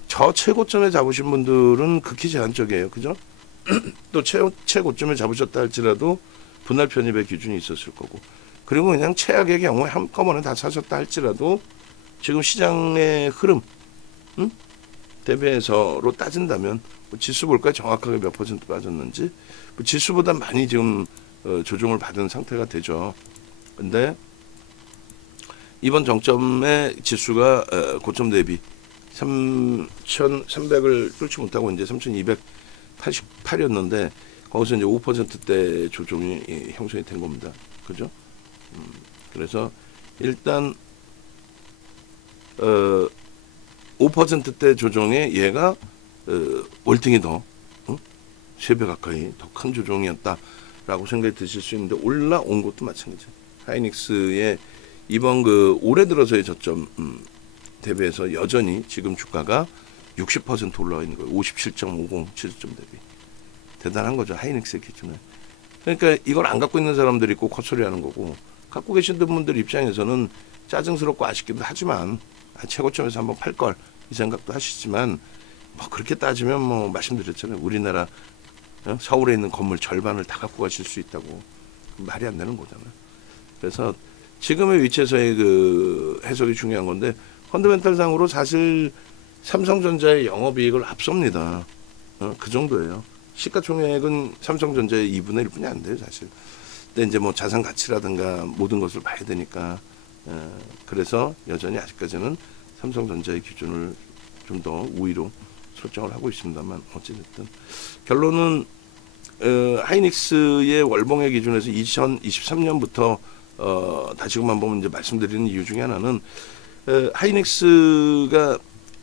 저 최고점에 잡으신 분들은 극히 제한적이에요. 그죠? 또 최고점에 잡으셨다 할지라도 분할 편입의 기준이 있었을 거고, 그리고 그냥 최악의 경우에 한꺼번에 다 사셨다 할지라도 지금 시장의 흐름 대비해서로 따진다면 뭐 지수 볼까요? 정확하게 몇 퍼센트 빠졌는지. 뭐 지수보다 많이 지금 조정을 받은 상태가 되죠. 근데 이번 정점의 지수가 고점 대비 3,300을 뚫지 못하고 이제 3,200 88이었는데 거기서 이제 5%대 조정이 형성이 된 겁니다. 그죠? 그래서 일단 5%대 조정에 얘가 월등히 더 3배 가까이 더 큰 조정이었다라고 생각이 드실 수 있는데, 올라온 것도 마찬가지예요. 하이닉스의 이번 올해 들어서의 저점 대비해서 여전히 지금 주가가 60% 올라와 있는 거예요. 57.50 지수점 대비. 대단한 거죠, 하이닉스 기준에. 그러니까 이걸 안 갖고 있는 사람들이 꼭 헛소리 하는 거고, 갖고 계신 분들 입장에서는 짜증스럽고 아쉽기도 하지만 최고점에서 한번 팔 걸 이 생각도 하시지만, 뭐 그렇게 따지면 뭐 말씀드렸잖아요. 우리나라 서울에 있는 건물 절반을 다 갖고 가실 수 있다고. 말이 안 되는 거잖아요. 그래서 지금의 위치에서의 해석이 중요한 건데, 펀더멘탈상으로 사실 삼성전자의 영업이익을 앞섭니다. 그 정도예요. 시가총액은 삼성전자의 2분의 1뿐이 안 돼요, 사실. 근데 이제 뭐 자산 가치라든가 모든 것을 봐야 되니까, 그래서 여전히 아직까지는 삼성전자의 기준을 좀 더 우위로 설정을 하고 있습니다만, 어찌됐든 결론은 하이닉스의 월봉의 기준에서 2023년부터 다시금 한번 이제 말씀드리는 이유 중에 하나는, 하이닉스가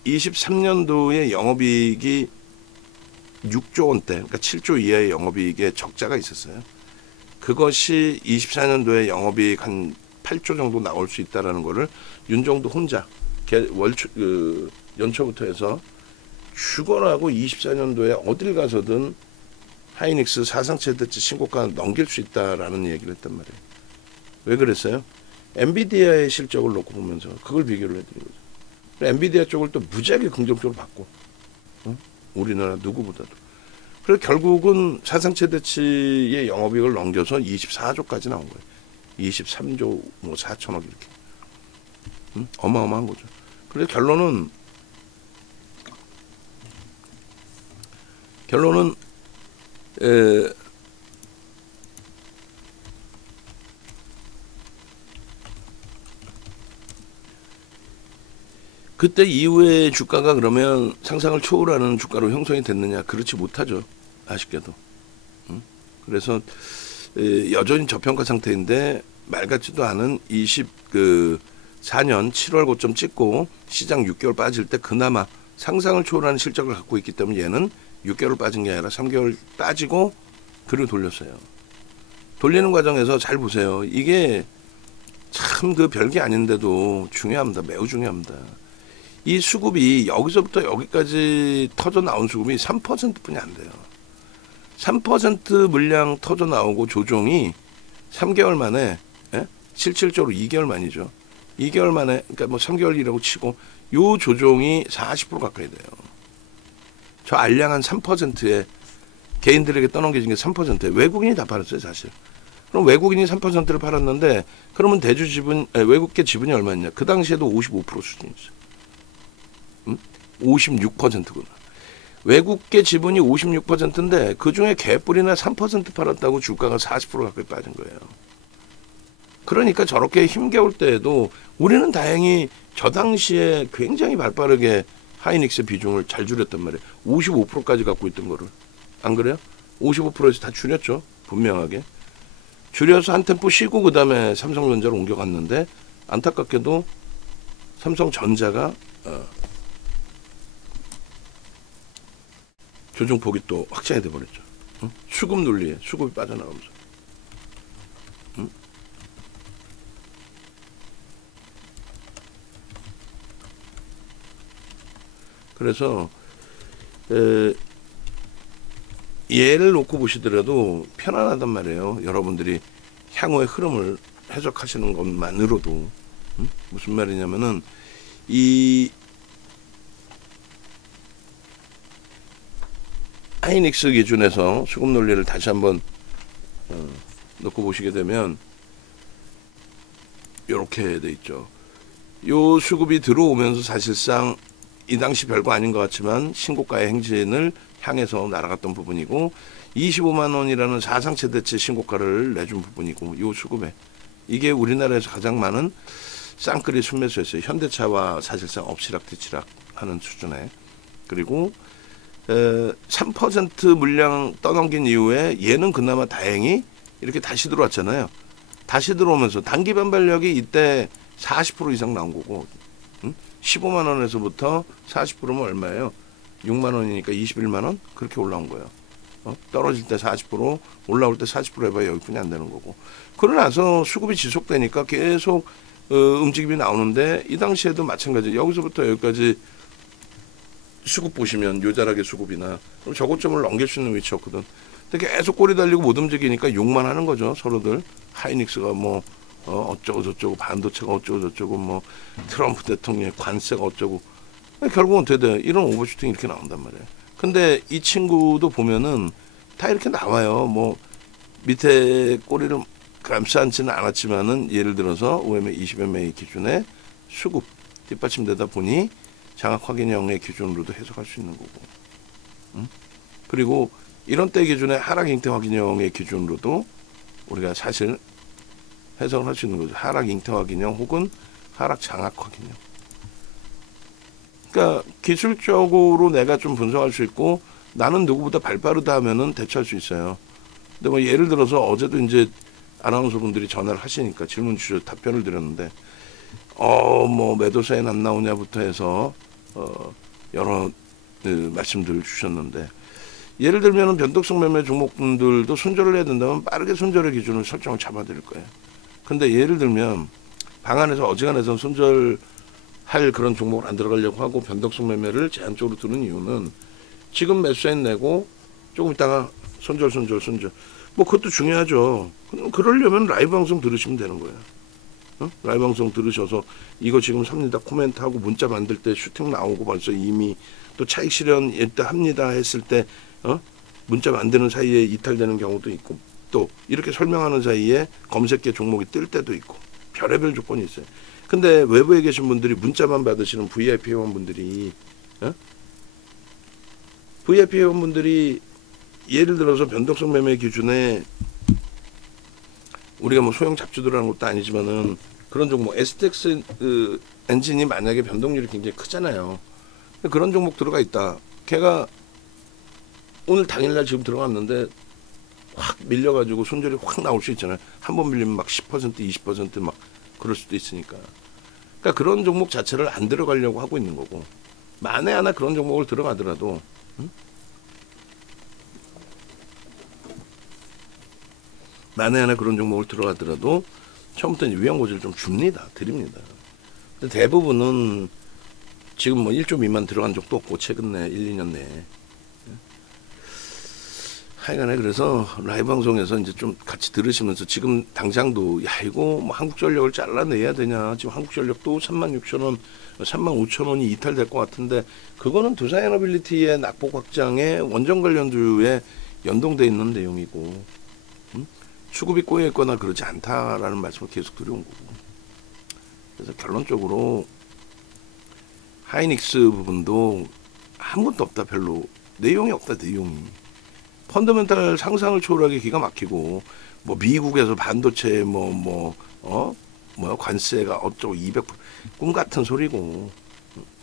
23년도에 영업이익이 6조 원대, 그러니까 7조 이하의 영업이익에 적자가 있었어요. 그것이 24년도에 영업이익 한 8조 정도 나올 수 있다라는 거를 윤정도 혼자 연초부터 해서 죽어라고 24년도에 어딜 가서든 하이닉스 사상 최대치 신고가 넘길 수 있다라는 얘기를 했단 말이에요. 왜 그랬어요? 엔비디아의 실적을 놓고 보면서 그걸 비교를 해드린 거죠. 엔비디아 쪽을 또 무지하게 긍정적으로 봤고, 우리나라 누구보다도. 그래서 결국은 사상 최대치의 영업이익을 넘겨서 24조까지 나온 거예요. 23조 뭐 4천억 이렇게. 어마어마한 거죠. 그래서 결론은 그때 이후에 주가가 그러면 상상을 초월하는 주가로 형성이 됐느냐? 그렇지 못하죠. 아쉽게도. 그래서 여전히 저평가 상태인데, 말 같지도 않은 24년 7월 고점 찍고 시장 6개월 빠질 때 그나마 상상을 초월하는 실적을 갖고 있기 때문에 얘는 6개월 빠진 게 아니라 3개월 빠지고 그리고 돌렸어요. 돌리는 과정에서 잘 보세요. 이게 참 별게 아닌데도 중요합니다. 매우 중요합니다. 이 수급이 여기서부터 여기까지 터져 나온 수급이 3%뿐이 안 돼요. 3% 물량 터져 나오고 조정이 3개월 만에 77조로 2개월 만이죠. 2개월 만에, 그러니까 뭐 3개월이라고 치고 요 조정이 40% 가까이 돼요. 저 알량한 3%에 개인들에게 떠넘겨진 게 3%예요. 외국인이 다 팔았어요, 사실. 그럼 외국인이 3%를 팔았는데, 그러면 대주 지분, 외국계 지분이 얼마였냐? 그 당시에도 55% 수준이었어요. 56%구나. 외국계 지분이 56%인데 그 중에 개뿔이나 3% 팔았다고 주가가 40% 가까이 빠진 거예요. 그러니까 저렇게 힘겨울 때에도 우리는 다행히 저 당시에 굉장히 발빠르게 하이닉스 비중을 잘 줄였단 말이에요. 55%까지 갖고 있던 거를. 안 그래요? 55%에서 다 줄였죠. 분명하게. 줄여서 한 템포 쉬고 그 다음에 삼성전자로 옮겨갔는데, 안타깝게도 삼성전자가 조정폭이 또 확장이 돼버렸죠. 수급 논리에 수급이 빠져나가면서. 그래서 얘를 놓고 보시더라도 편안하단 말이에요. 여러분들이 향후의 흐름을 해석하시는 것만으로도. 무슨 말이냐면은, 이 하이닉스 기준에서 수급 논리를 다시 한번 놓고 보시게 되면 이렇게 돼 있죠. 요 수급이 들어오면서 사실상 이 당시 별거 아닌 것 같지만 신고가의 행진을 향해서 날아갔던 부분이고, 25만 원이라는 사상 최대치 신고가를 내준 부분이고, 요 수급에 이게 우리나라에서 가장 많은 쌍끌이 순매수였어요. 현대차와 사실상 엎치락뒤치락 하는 수준에. 그리고 3% 물량 떠넘긴 이후에 얘는 그나마 다행히 이렇게 다시 들어왔잖아요. 다시 들어오면서 단기 반발력이 이때 40% 이상 나온 거고, 15만 원에서부터 40%면 얼마예요? 6만 원이니까 21만 원? 그렇게 올라온 거예요. 떨어질 때 40%, 올라올 때 40% 해봐야 여기뿐이 안 되는 거고. 그러고 나서 수급이 지속되니까 계속 움직임이 나오는데, 이 당시에도 마찬가지. 여기서부터 여기까지 수급 보시면 요자락의 수급이나 저고점을 넘길 수 있는 위치였거든. 근데 계속 꼬리 달리고 못 움직이니까 욕만 하는 거죠, 서로들. 하이닉스가 뭐 어쩌고 저쩌고, 반도체가 어쩌고 저쩌고, 뭐 트럼프 대통령의 관세가 어쩌고. 결국은 어떻게 돼? 이런 오버슈팅이 이렇게 나온단 말이에요. 근데 이 친구도 보면은 다 이렇게 나와요. 뭐 밑에 꼬리를 감싸지는 않았지만은, 예를 들어서 OMA 20MA 기준의 수급 뒷받침되다 보니 장악 확인형의 기준으로도 해석할 수 있는 거고, 그리고 이런 때 기준의 하락 잉태 확인형의 기준으로도 우리가 사실 해석을 할 수 있는 거죠. 하락 잉태 확인형 혹은 하락 장악 확인형. 그러니까 기술적으로 내가 좀 분석할 수 있고, 나는 누구보다 발빠르다 하면은 대처할 수 있어요. 근데 뭐 예를 들어서 어제도 이제 아나운서 분들이 전화를 하시니까 질문 주셔서 답변을 드렸는데, 뭐 매도사인 안 나오냐부터 해서 여러 말씀들을 주셨는데, 예를 들면 변동성 매매 종목분들도 손절을 해야 된다면 빠르게 손절의 기준을 설정을 잡아드릴 거예요. 근데 예를 들면 방안에서 어지간해서 손절할 그런 종목을 안 들어가려고 하고 변동성 매매를 제한적으로 두는 이유는, 지금 매수인 내고 조금 있다가 손절 뭐 그것도 중요하죠. 그러려면 라이브 방송 들으시면 되는 거예요. 라이브 방송 들으셔서 이거 지금 삽니다 코멘트하고 문자 만들 때 슈팅 나오고 벌써 이미 또 차익 실현 일단 합니다 했을 때 문자 만드는 사이에 이탈되는 경우도 있고, 또 이렇게 설명하는 사이에 검색계 종목이 뜰 때도 있고, 별의별 조건이 있어요. 근데 외부에 계신 분들이 문자만 받으시는 VIP 회원분들이 VIP 회원분들이 예를 들어서 변동성 매매 기준에 우리가 뭐 소형 잡주들하는 것도 아니지만은 그런 종목 STX 엔진이 만약에 변동률이 굉장히 크잖아요. 그런 종목 들어가 있다. 걔가 오늘 당일날 지금 들어갔는데 확 밀려가지고 손절이 확 나올 수 있잖아요. 한 번 밀리면 막 10%, 20% 막 그럴 수도 있으니까. 그러니까 그런 종목 자체를 안 들어가려고 하고 있는 거고, 만에 하나 그런 종목을 들어가더라도 만에 하나 그런 종목을 들어가더라도 처음부터 위험 고지를 좀 드립니다. 근데 대부분은 지금 뭐 1조 미만 들어간 적도 없고, 최근 내 1, 2년 내에. 하여간에 그래서 라이브 방송에서 이제 좀 같이 들으시면서, 지금 당장도 야 이거 뭐 한국전력을 잘라내야 되냐, 지금 한국전력도 36,000원, 35,000원이 이탈될 것 같은데, 그거는 두산에너빌리티의 낙폭 확장에 원전 관련주에 연동돼 있는 내용이고, 수급이 꼬여 있거나 그러지 않다라는 말씀을 계속 드려온 거고. 그래서 결론적으로 하이닉스 부분도 아무것도 없다. 별로 내용이 없다. 내용이 펀더멘탈 상상을 초월하게 기가 막히고, 뭐 미국에서 반도체 관세가 어쩌고 200% 꿈 같은 소리고,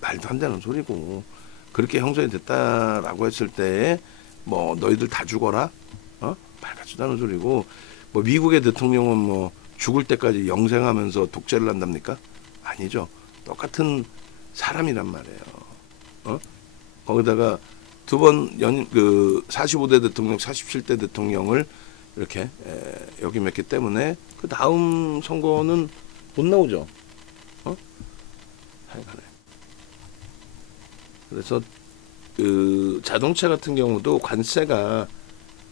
말도 안 되는 소리고, 그렇게 형성이 됐다라고 했을 때 뭐 너희들 다 죽어라, 말 같지도 않은 소리고, 뭐 미국의 대통령은 뭐 죽을 때까지 영생하면서 독재를 한답니까? 아니죠. 똑같은 사람이란 말이에요. 거기다가 두 번 45대 대통령, 47대 대통령을 이렇게 역임했기 때문에 그 다음 선거는 못 나오죠. 하여간에. 그래서 그 자동차 같은 경우도 관세가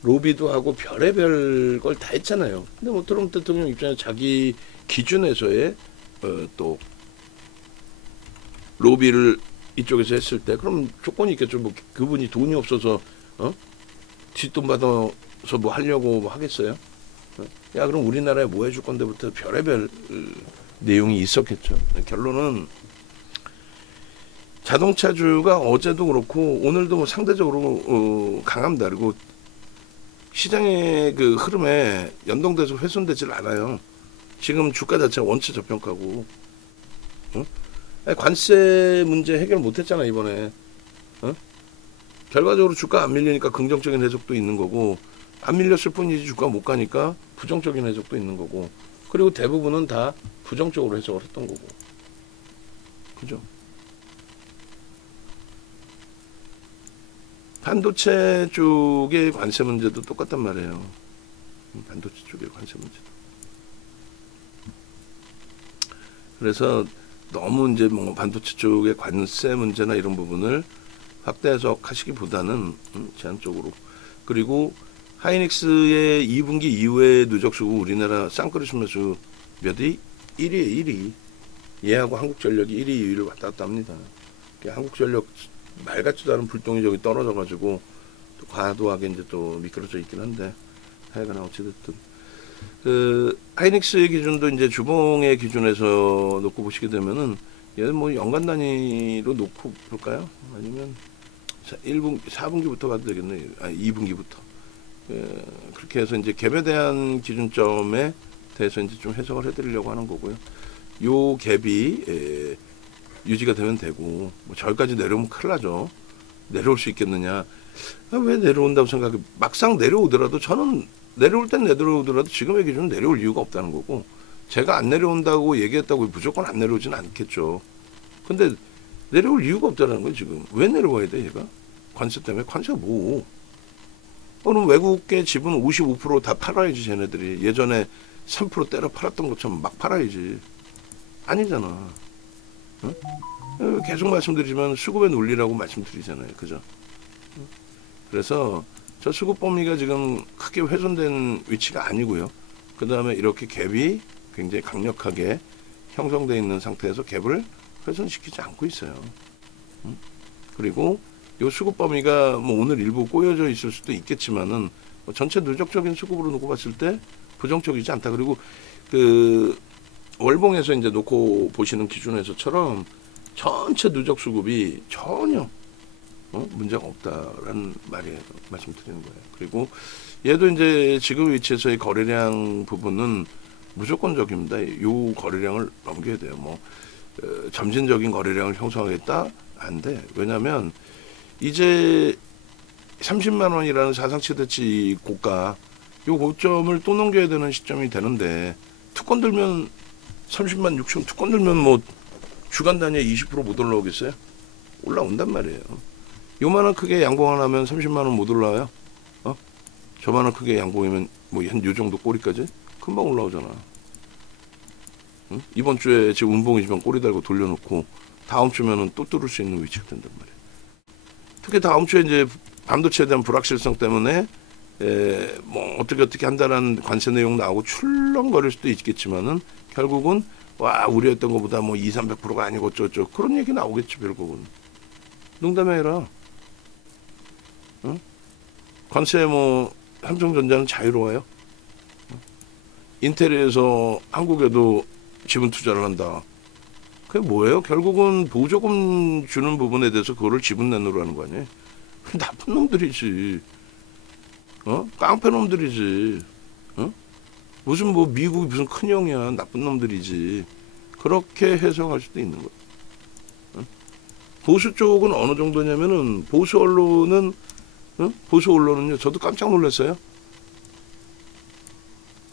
로비도 하고 별의별 걸 다 했잖아요. 근데 뭐 트럼프 대통령 입장에 자기 기준에서의 또 로비를 이쪽에서 했을 때 그럼 조건이 있겠죠. 뭐 그분이 돈이 없어서 뒷돈 받아서 뭐 하려고 뭐 하겠어요? 야 그럼 우리나라에 뭐 해줄 건데부터 별의별 내용이 있었겠죠. 결론은 자동차주가 어제도 그렇고 오늘도 뭐 상대적으로 강합니다. 그리고 시장의 그 흐름에 연동돼서 훼손되질 않아요. 지금 주가 자체가 원체 저평가고, 관세 문제 해결 못했잖아 이번에. 결과적으로 주가 안 밀리니까 긍정적인 해석도 있는 거고, 안 밀렸을 뿐이지 주가 못 가니까 부정적인 해석도 있는 거고, 그리고 대부분은 다 부정적으로 해석을 했던 거고. 그죠? 반도체 쪽의 관세 문제도 똑같단 말이에요. 반도체 쪽의 관세 문제도. 그래서 너무 이제 뭐 반도체 쪽의 관세 문제나 이런 부분을 확대 해석하시기보다는 제한적으로. 그리고 하이닉스의 2분기 이후에 누적 수급 우리나라 쌍크루스 매수 몇이 1위에 1위. 얘하고 한국전력이 1위, 2위를 왔다 갔다 합니다. 한국전력 말 같지도 않은 불똥이 저기 떨어져가지고 또 과도하게 이제 또 미끄러져 있긴 한데, 하여간 어찌됐든 그 하이닉스의 기준도 이제 주봉의 기준에서 놓고 보시게 되면은, 얘는 뭐 연간 단위로 놓고 볼까요? 아니면 4분기부터 가도 되겠네. 아니 2분기부터. 그렇게 해서 이제 갭에 대한 기준점에 대해서 이제 좀 해석을 해드리려고 하는 거고요. 요 갭이 유지가 되면 되고, 뭐 저기까지 내려오면 큰일 나죠. 내려올 수 있겠느냐? 왜 내려온다고 생각해? 막상 내려오더라도, 저는 내려올 땐 내려오더라도 지금의 기준은 내려올 이유가 없다는 거고, 제가 안 내려온다고 얘기했다고 무조건 안 내려오지는 않겠죠. 근데 내려올 이유가 없다는 거예요. 지금 왜 내려와야 돼 얘가? 관세 때문에. 관세가 뭐? 그럼 외국계 지분 55% 다 팔아야지. 쟤네들이 예전에 3% 때려 팔았던 것처럼 막 팔아야지. 아니잖아. 응? 계속 말씀드리지만 수급의 논리라고 말씀드리잖아요. 그죠? 그래서 저 수급 범위가 지금 크게 훼손된 위치가 아니고요. 그 다음에 이렇게 갭이 굉장히 강력하게 형성되어 있는 상태에서 갭을 훼손시키지 않고 있어요. 그리고 이 수급 범위가 뭐 오늘 일부 꼬여져 있을 수도 있겠지만은, 뭐 전체 누적적인 수급으로 놓고 봤을 때 부정적이지 않다. 그리고 그 월봉에서 이제 놓고 보시는 기준에서처럼 전체 누적 수급이 전혀 문제가 없다라는 말씀드리는 거예요. 그리고 얘도 이제 지금 위치에서의 거래량 부분은 무조건적입니다. 이 거래량을 넘겨야 돼요. 뭐 점진적인 거래량을 형성하겠다? 안 돼. 왜냐하면 이제 30만 원이라는 사상 최대치 고가, 요 고점을 또 넘겨야 되는 시점이 되는데, 특권 들면 30만 6천, 특권 들면 뭐 주간 단위에 20% 못 올라오겠어요? 올라온단 말이에요. 요만한 크게 양봉 하면 30만 원 못 올라와요? 저만한 크게 양봉이면 뭐 한 요 정도 꼬리까지 금방 올라오잖아. 응? 이번 주에 지금 운봉이지만 꼬리 달고 돌려놓고 다음 주면은 또 뚫을 수 있는 위치가 된단 말이에요. 특히 다음 주에 이제 반도체에 대한 불확실성 때문에 뭐 어떻게 한다라는 관세 내용 나오고 출렁거릴 수도 있겠지만은, 결국은 와 우려했던 것보다 뭐 200~300%가 아니고 어쩌고 그런 얘기 나오겠지. 결국은 농담이 아니라, 응? 관세 뭐 삼성전자는 자유로워요. 인텔에서 한국에도 지분 투자를 한다. 그게 뭐예요? 결국은 보조금 주는 부분에 대해서 그거를 지분 내놓으라는 하는 거 아니에요? 나쁜 놈들이지. 깡패 놈들이지. 무슨 뭐 미국이 무슨 큰형이야. 나쁜 놈들이지. 그렇게 해석할 수도 있는 거예요. 보수 쪽은 어느 정도냐면은, 보수 언론은요, 저도 깜짝 놀랐어요.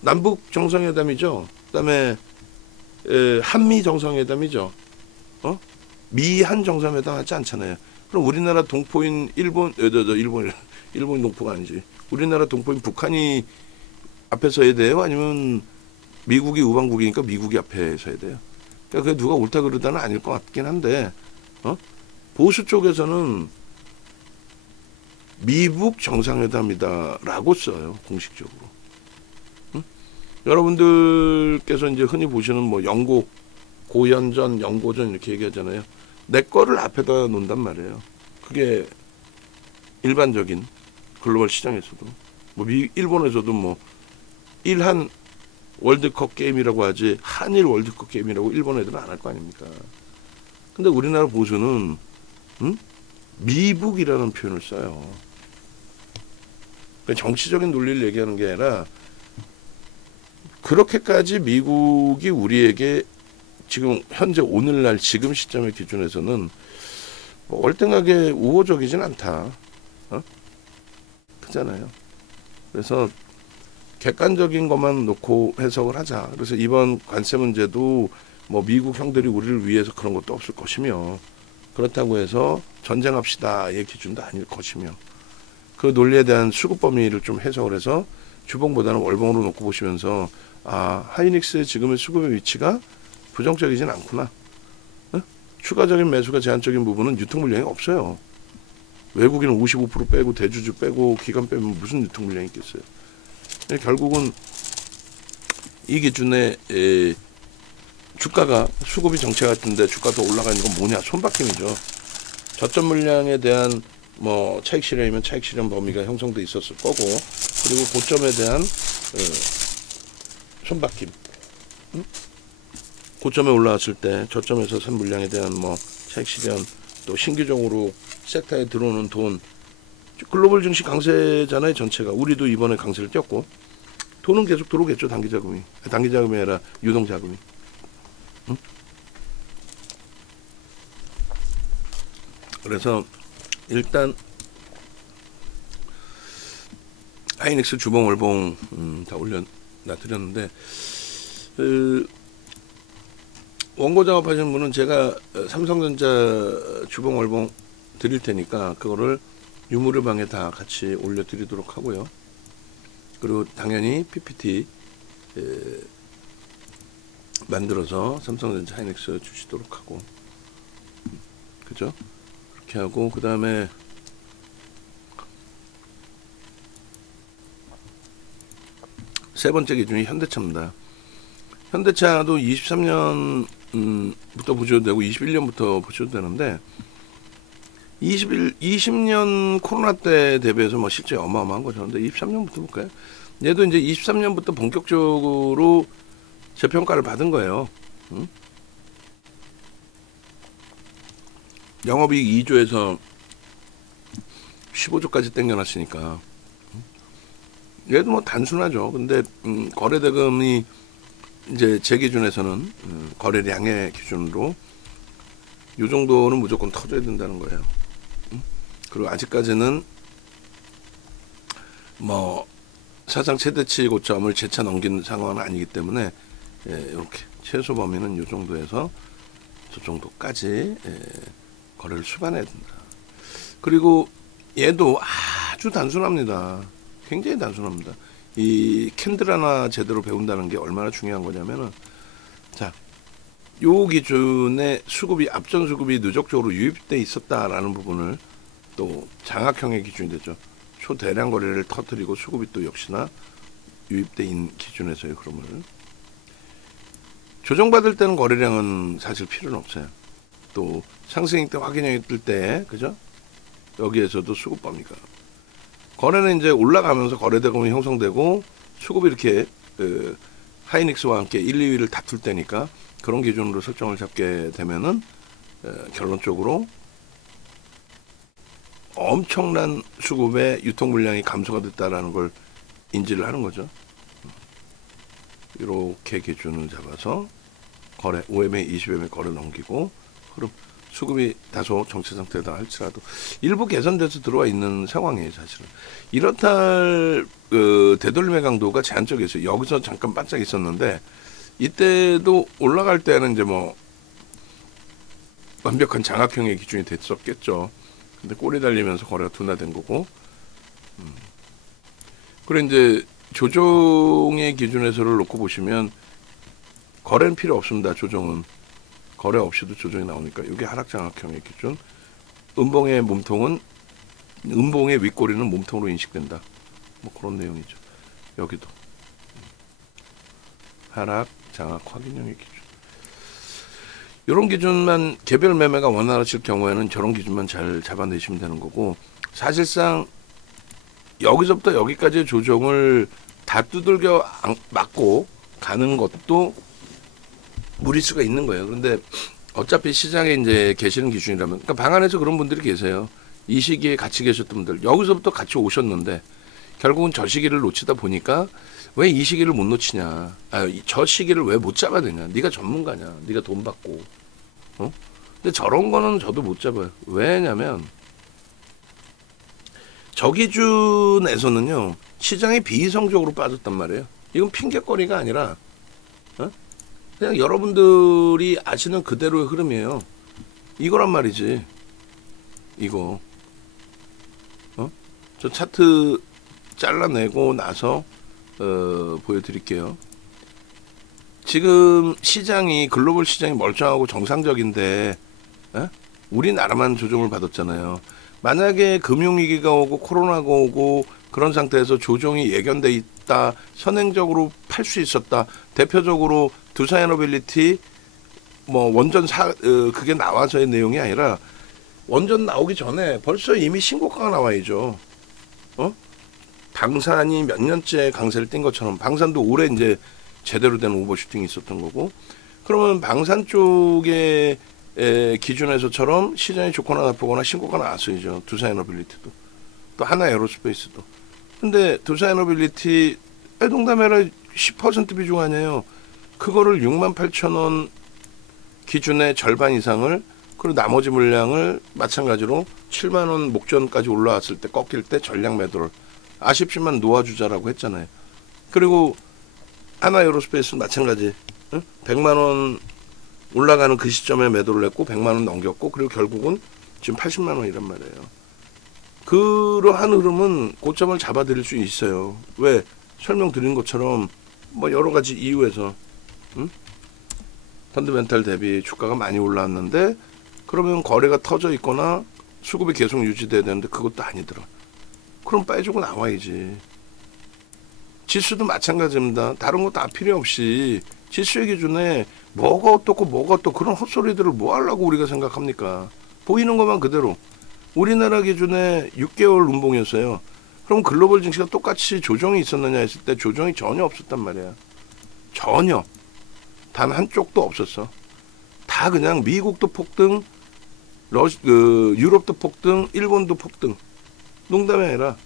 남북 정상회담이죠. 그다음에 한미 정상회담이죠. 미한 정상회담 하지 않잖아요. 그럼 우리나라 동포인 일본이 동포가 아니지. 우리나라 동포인 북한이 앞에 서야 돼요? 아니면 미국이 우방국이니까 미국이 앞에 서야 돼요? 그러니까 그게 누가 옳다 그르다는 아닐 것 같긴 한데, 보수 쪽에서는 미북 정상회담이다라고 써요, 공식적으로. 여러분들께서 이제 흔히 보시는 뭐 영고, 고연전, 영고전 이렇게 얘기하잖아요. 내 거를 앞에다 놓는단 말이에요. 그게 일반적인 글로벌 시장에서도, 뭐 일본에서도 뭐 일한 월드컵 게임이라고 하지, 한일 월드컵 게임이라고 일본 애들은 안 할 거 아닙니까? 근데 우리나라 보수는 미북이라는 표현을 써요. 그러니까 정치적인 논리를 얘기하는 게 아니라, 그렇게까지 미국이 우리에게 지금 현재 오늘날 지금 시점의 기준에서는 뭐 월등하게 우호적이진 않다. 크잖아요. 그래서 객관적인 것만 놓고 해석을 하자. 그래서 이번 관세 문제도 뭐 미국 형들이 우리를 위해서 그런 것도 없을 것이며, 그렇다고 해서 전쟁합시다의 기준도 아닐 것이며, 그 논리에 대한 수급 범위를 좀 해석을 해서 주봉보다는 월봉으로 놓고 보시면서 하이닉스의 지금의 수급의 위치가 부정적이진 않구나. 추가적인 매수가 제한적인 부분은 유통 물량이 없어요. 외국인은 55% 빼고 대주주 빼고 기관 빼면 무슨 유통 물량이 있겠어요. 결국은 이 기준에 주가가 수급이 정체 같은데 주가 더 올라가는 건 뭐냐? 손바뀜이죠. 저점 물량에 대한 뭐 차익 실현이면 차익 실현 범위가 형성돼 있었을 거고, 그리고 고점에 대한 손바뀜. 고점에 올라왔을 때 저점에서 산 물량에 대한 뭐 차익 실현, 또 신규적으로 섹터에 들어오는 돈, 글로벌 증시 강세잖아요. 전체가. 우리도 이번에 강세를 띄었고, 돈은 계속 들어오겠죠. 단기자금이 아니라 유동자금이. 그래서 일단 하이닉스 주봉 월봉 다 올려놔드렸는데, 원고 작업하시는 분은 제가 삼성전자 주봉 월봉 드릴 테니까 그거를 유무르방에 다 같이 올려드리도록 하고요. 그리고 당연히 PPT 만들어서 삼성전자 하이닉스 주시도록 하고, 그죠? 그렇게 하고, 그 다음에 세 번째 기준이 현대차입니다. 현대차도 23년부터 보셔도 되고 21년부터 보셔도 되는데, 20년 코로나 때 대비해서 뭐 실제 어마어마한 거죠. 근데 23년부터 볼까요? 얘도 이제 23년부터 본격적으로 재평가를 받은 거예요. 영업이익 2조에서 15조까지 땡겨놨으니까 얘도 뭐 단순하죠. 근데 거래대금이 이제 제 기준에서는 거래량의 기준으로 이 정도는 무조건 터져야 된다는 거예요. 그리고 아직까지는 뭐 사상 최대치 고점을 재차 넘긴 상황은 아니기 때문에 이렇게 최소 범위는 이 정도에서 저 정도까지 거래를 수반해야 된다. 그리고 얘도 아주 단순합니다. 굉장히 단순합니다. 이 캔들 하나 제대로 배운다는 게 얼마나 중요한 거냐면은, 자, 요 기준의 수급이 앞전 수급이 누적적으로 유입돼 있었다라는 부분을 또 장악형의 기준이 되죠. 초대량 거래를 터뜨리고 수급이 또 역시나 유입돼 있는 기준에서의 흐름을 조정받을 때는 거래량은 사실 필요는 없어요. 또 상승일 때 확인형이 뜰 때, 그죠? 여기에서도 수급 범위가, 거래는 이제 올라가면서 거래대금이 형성되고 수급이 이렇게 하이닉스와 함께 1, 2위를 다툴 때니까 그런 기준으로 설정을 잡게 되면은 결론적으로 엄청난 수급의 유통 물량이 감소가 됐다라는 걸 인지를 하는 거죠. 이렇게 기준을 잡아서 거래 5MA, 20MA 거래 넘기고, 그럼 수급이 다소 정체 상태다 할지라도 일부 개선돼서 들어와 있는 상황이에요. 사실은 이렇다 할 되돌림의 강도가 제한적이었어요. 여기서 잠깐 반짝 있었는데, 이때도 올라갈 때는 이제 뭐 완벽한 장악형의 기준이 됐었겠죠. 근데 꼬리 달리면서 거래가 둔화된 거고, 그리고 이제 조정의 기준에서를 놓고 보시면 거래는 필요 없습니다. 조정은 거래 없이도 조정이 나오니까 이게 하락 장악형의 기준. 음봉의 몸통은, 음봉의 윗꼬리는 몸통으로 인식된다. 뭐 그런 내용이죠. 여기도 하락 장악 확인형의 기준. 이런 기준만, 개별 매매가 원활하실 경우에는 저런 기준만 잘 잡아내시면 되는 거고, 사실상 여기서부터 여기까지의 조정을 다 두들겨 맞고 가는 것도 무리수가 있는 거예요. 그런데 어차피 시장에 이제 계시는 기준이라면, 그러니까 방 안에서 그런 분들이 계세요. 이 시기에 같이 계셨던 분들, 여기서부터 같이 오셨는데 결국은 저 시기를 놓치다 보니까 왜 이 시기를 못 놓치냐, 저 시기를 왜 못 잡아야 되냐, 네가 전문가냐, 네가 돈 받고, 근데 저런 거는 저도 못 잡아요. 왜냐면 저 기준에서는요 시장이 비이성적으로 빠졌단 말이에요. 이건 핑계거리가 아니라 그냥 여러분들이 아시는 그대로의 흐름이에요. 이거란 말이지. 이거 저 차트 잘라내고 나서 보여드릴게요. 지금 시장이 글로벌 시장이 멀쩡하고 정상적인데 우리나라만 조정을 받았잖아요. 만약에 금융위기가 오고 코로나가 오고 그런 상태에서 조정이 예견돼 있다. 선행적으로 팔 수 있었다. 대표적으로 두산에너빌리티 뭐 원전 그게 나와서의 내용이 아니라 원전 나오기 전에 벌써 이미 신고가가 나와야죠. 방산이 몇 년째 강세를 띈 것처럼 방산도 올해 이제 제대로 된 오버슈팅이 있었던 거고 그러면 방산 쪽의 기준에서처럼 시장이 좋거나 나쁘거나 신고가 나왔어야죠. 두산에너빌리티도 또 하나에어로스페이스도. 근데 두산에너빌리티 농담해라 10% 비중 아니에요. 그거를 68,000원 기준의 절반 이상을 그리고 나머지 물량을 마찬가지로 7만원 목전까지 올라왔을 때 꺾일 때 전량 매도를 아쉽지만 놓아주자라고 했잖아요. 그리고 하나에어로스페이스는 마찬가지 100만원 올라가는 그 시점에 매도를 했고 100만원 넘겼고 그리고 결국은 지금 80만원이란 말이에요. 그러한 흐름은 고점을 잡아드릴 수 있어요. 왜? 설명드린 것처럼 뭐 여러 가지 이유에서 펀드멘탈 대비 주가가 많이 올라왔는데 그러면 거래가 터져 있거나 수급이 계속 유지돼야 되는데 그것도 아니더라. 그럼 빠지고 나와야지. 지수도 마찬가지입니다. 다른 거 다 필요 없이 지수의 기준에 뭐가 어떻고 뭐가 어떻고 그런 헛소리들을 뭐 하려고 우리가 생각합니까? 보이는 것만 그대로. 우리나라 기준에 6개월 운봉이었어요. 그럼 글로벌 증시가 똑같이 조정이 있었느냐 했을 때 조정이 전혀 없었단 말이야. 전혀. 단 한쪽도 없었어. 다 그냥 미국도 폭등, 유럽도 폭등, 일본도 폭등. 농담이 아니라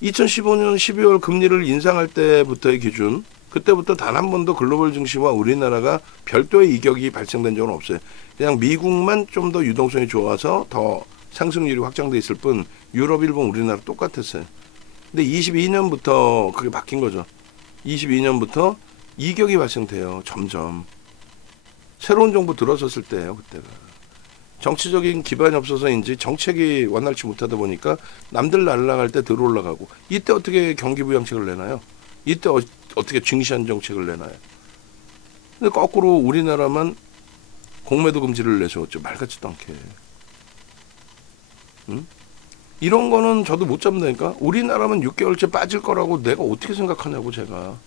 2015년 12월 금리를 인상할 때부터의 기준, 그때부터 단 한 번도 글로벌 증시와 우리나라가 별도의 이격이 발생된 적은 없어요. 그냥 미국만 좀 더 유동성이 좋아서 더 상승률이 확장돼 있을 뿐 유럽, 일본, 우리나라 똑같았어요. 근데 22년부터 그게 바뀐 거죠. 22년부터 이격이 발생돼요. 점점. 새로운 정부 들어섰을 때예요. 그때가. 정치적인 기반이 없어서인지 정책이 완날치 못하다 보니까 남들 날아갈 때 덜 올라가고 이때 어떻게 경기부양책을 내나요? 이때 어떻게 증시한 정책을 내나요? 근데 거꾸로 우리나라만 공매도 금지를 내세웠죠. 말 같지도 않게. 이런 거는 저도 못 잡는다니까. 우리나라만 6개월째 빠질 거라고 내가 어떻게 생각하냐고 제가.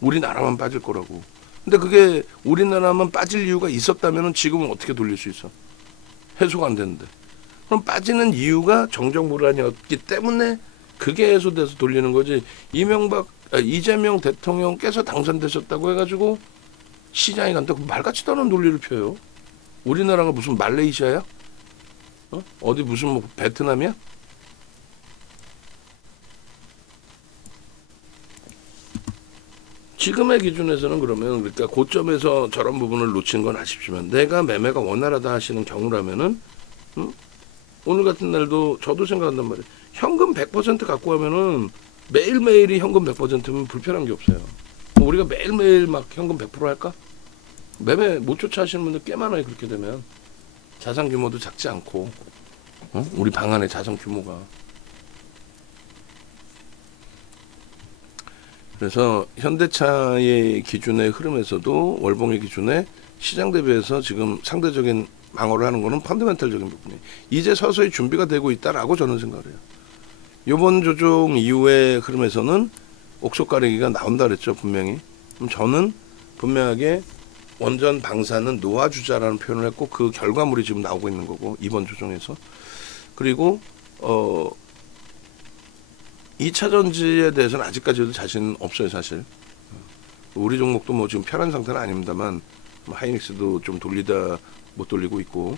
우리나라만 빠질 거라고. 근데 그게 우리나라만 빠질 이유가 있었다면 지금은 어떻게 돌릴 수 있어? 해소가 안 되는데. 그럼 빠지는 이유가 정정불안이었기 때문에 그게 해소돼서 돌리는 거지. 이재명 대통령께서 당선되셨다고 해가지고 시장이 간다. 말 같지도 않은 논리를 펴요. 우리나라가 무슨 말레이시아야? 어디 무슨 뭐 베트남이야? 지금의 기준에서는 그러면 그러니까 고점에서 저런 부분을 놓친 건 아쉽지만 내가 매매가 원활하다 하시는 경우라면은 오늘 같은 날도 저도 생각한단 말이에요. 현금 100% 갖고 가면은 매일매일이 현금 100%면 불편한 게 없어요. 우리가 매일매일 막 현금 100% 할까? 매매 못 쫓아 하시는 분들 꽤 많아요. 그렇게 되면 자산 규모도 작지 않고 우리 방 안에 자산 규모가. 그래서 현대차의 기준의 흐름에서도 월봉의 기준에 시장 대비해서 지금 상대적인 방어를 하는 거는 펀더멘탈적인 부분이에요. 이제 서서히 준비가 되고 있다라고 저는 생각을 해요. 이번 조정 이후의 흐름에서는 옥석 가리기가 나온다 그랬죠. 분명히. 그럼 저는 분명하게 원전 방사는 놓아주자라는 표현을 했고 그 결과물이 지금 나오고 있는 거고 이번 조정에서. 그리고 2차 전지에 대해서는 아직까지도 자신 없어요. 사실 우리 종목도 뭐 지금 편한 상태는 아닙니다만 하이닉스도 좀 돌리다 못 돌리고 있고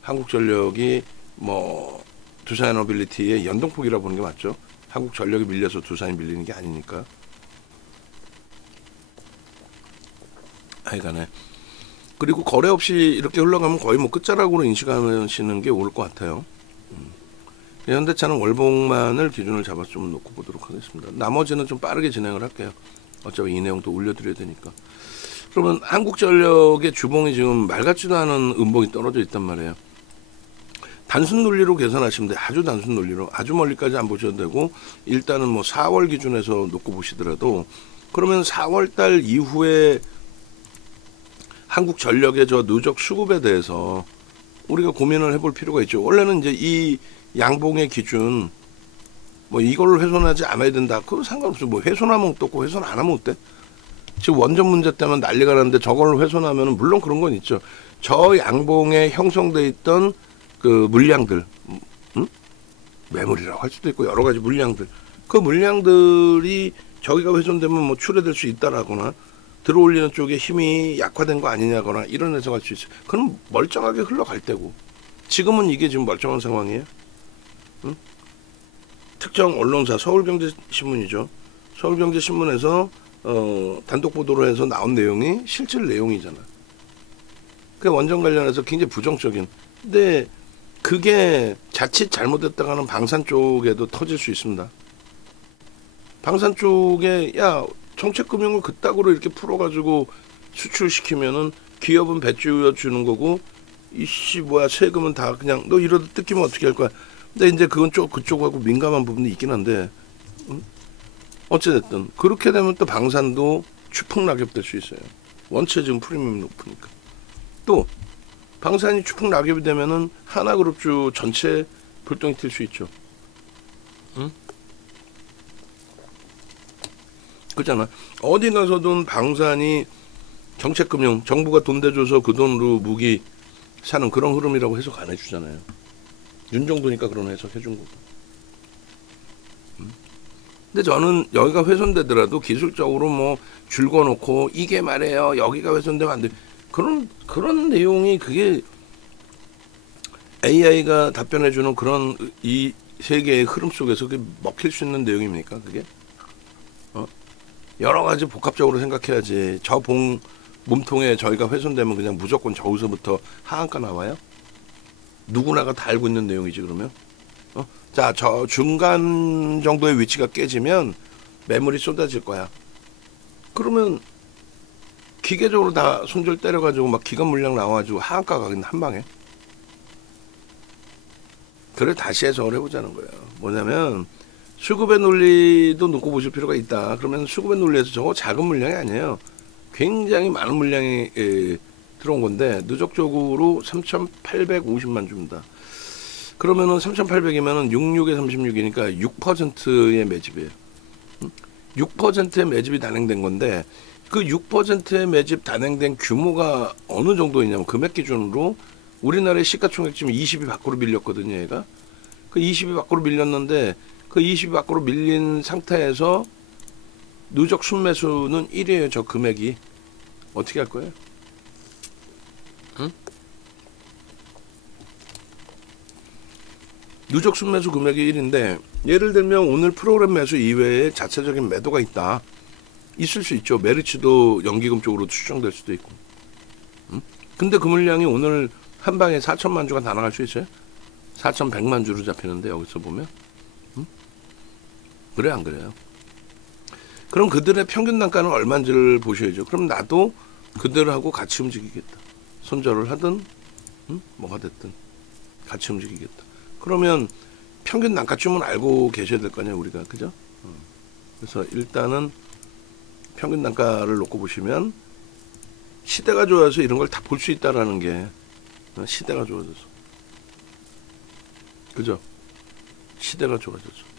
한국전력이 뭐 두산에너빌리티의 연동폭이라 보는 게 맞죠. 한국전력이 밀려서 두산이 밀리는 게 아니니까. 하여간에 그리고 거래 없이 이렇게 흘러가면 거의 뭐 끝자락으로 인식하시는 게 올 것 같아요. 현대차는 월봉만을 기준을 잡아서 좀 놓고 보도록 하겠습니다. 나머지는 좀 빠르게 진행을 할게요. 어차피 이 내용 또 올려드려야 되니까. 그러면 한국전력의 주봉이 지금 말 같지도 않은 음봉이 떨어져 있단 말이에요. 단순 논리로 계산하시면 돼요. 아주 단순 논리로. 아주 멀리까지 안 보셔도 되고, 일단은 뭐 4월 기준에서 놓고 보시더라도, 그러면 4월 달 이후에 한국전력의 저 누적 수급에 대해서 우리가 고민을 해볼 필요가 있죠. 원래는 이제 이 양봉의 기준, 뭐 이걸로 훼손하지 않아야 된다. 그거 상관없어. 뭐 훼손하면 어떻고 훼손 안 하면 어때? 지금 원전 문제 때문에 난리가 나는데 저걸로 훼손하면 물론 그런 건 있죠. 저 양봉에 형성돼 있던 그 물량들, 매물이라고 할 수도 있고 여러 가지 물량들, 그 물량들이 저기가 훼손되면 뭐 출해될 수 있다라거나 들어올리는 쪽에 힘이 약화된 거 아니냐거나 이런 해석할 수 있어요. 그럼 멀쩡하게 흘러갈 때고, 지금은 이게 지금 멀쩡한 상황이에요. 특정 언론사 서울경제신문이죠. 서울경제신문에서 단독 보도로 해서 나온 내용이 실질 내용이잖아. 그 원전 관련해서 굉장히 부정적인. 근데 그게 자칫 잘못됐다가는 방산 쪽에도 터질 수 있습니다. 방산 쪽에 야 정책금융을 그따구로 이렇게 풀어가지고 수출시키면은 기업은 배추 주는 거고 이씨 뭐야 세금은 다 그냥 너 이러다 뜯기면 어떻게 할 거야. 근데 이제 그건 그쪽하고 민감한 부분이 있긴 한데 어찌됐든 그렇게 되면 또 방산도 추풍낙엽 될 수 있어요. 원체 지금 프리미엄이 높으니까. 또 방산이 추풍낙엽이 되면은 하나그룹주 전체 불똥이 튈 수 있죠. 그렇잖아. 어디 가서든 방산이 정책금융, 정부가 돈 대줘서 그 돈으로 무기 사는 그런 흐름이라고 해석 안 해주잖아요. 윤정도니까 그런 해석 해준 거고. 근데 저는 여기가 훼손되더라도 기술적으로 뭐 줄거놓고 이게 말이에요. 여기가 훼손되면 안 돼. 그런 내용이 그게 AI가 답변해주는 그런 이 세계의 흐름 속에서 그게 먹힐 수 있는 내용입니까? 그게? 여러 가지 복합적으로 생각해야지. 저 몸통에 저희가 훼손되면 그냥 무조건 저기서부터 하한가 나와요? 누구나가 다 알고 있는 내용이지 그러면? 자, 저 중간 정도의 위치가 깨지면 매물이 쏟아질 거야. 그러면 기계적으로 다 손절 때려가지고 막 기관 물량 나와가지고 하한가 가겠네 한 방에. 그래 다시 해석을 해보자는 거예요. 뭐냐면 수급의 논리도 놓고 보실 필요가 있다. 그러면 수급의 논리에서 저거 작은 물량이 아니에요. 굉장히 많은 물량이 들어온 건데 누적적으로 3,850만 주입니다. 그러면은 3,800이면은 66에 36이니까 6%의 매집이에요. 6%의 매집이 단행된 건데 그 6%의 매집 단행된 규모가 어느 정도이냐면 금액 기준으로 우리나라의 시가총액 지금 20이 밖으로 밀렸거든요. 얘가. 그 20이 밖으로 밀렸는데 그 20이 밖으로 밀린 상태에서 누적 순매수는 1이에요. 저 금액이. 어떻게 할 거예요? 응? 누적 순매수 금액이 1인데 예를 들면 오늘 프로그램 매수 이외에 자체적인 매도가 있다. 있을 수 있죠. 메리츠도 연기금 쪽으로 추정될 수도 있고. 응? 근데 그 물량이 오늘 한 방에 4천만 주가 다 나갈 수 있어요? 4,100만 주로 잡히는데 여기서 보면. 응? 그래 안 그래요? 그럼 그들의 평균 단가는 얼마인지를 보셔야죠. 그럼 나도 그들하고 같이 움직이겠다. 손절을 하든 뭐가 됐든 같이 움직이겠다. 그러면 평균 단가쯤은 알고 계셔야 될 거 아니에요. 우리가. 그죠? 그래서 일단은 평균 단가를 놓고 보시면 시대가 좋아서 이런 걸 다 볼 수 있다라는 게 시대가 좋아져서. 그죠? 시대가 좋아져서.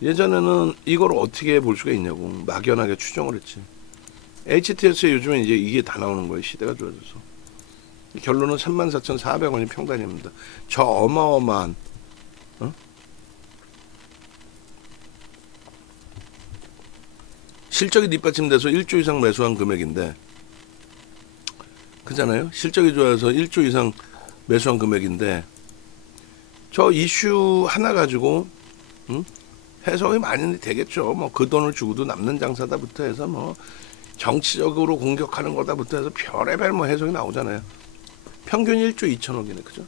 예전에는 이걸 어떻게 볼 수가 있냐고 막연하게 추정을 했지. HTS에 요즘에 이제 이게 다 나오는 거예요. 시대가 좋아져서. 결론은 34,400원이 평단입니다. 저 어마어마한 실적이 뒷받침돼서 1조 이상 매수한 금액인데 그잖아요. 실적이 좋아서 1조 이상 매수한 금액인데 저 이슈 하나 가지고 해석이 많이 되겠죠. 뭐 그 돈을 주고도 남는 장사다부터 해서 뭐 정치적으로 공격하는 거다부터 해서 별의별 뭐 해석이 나오잖아요. 평균 1조 2천억이네. 그죠?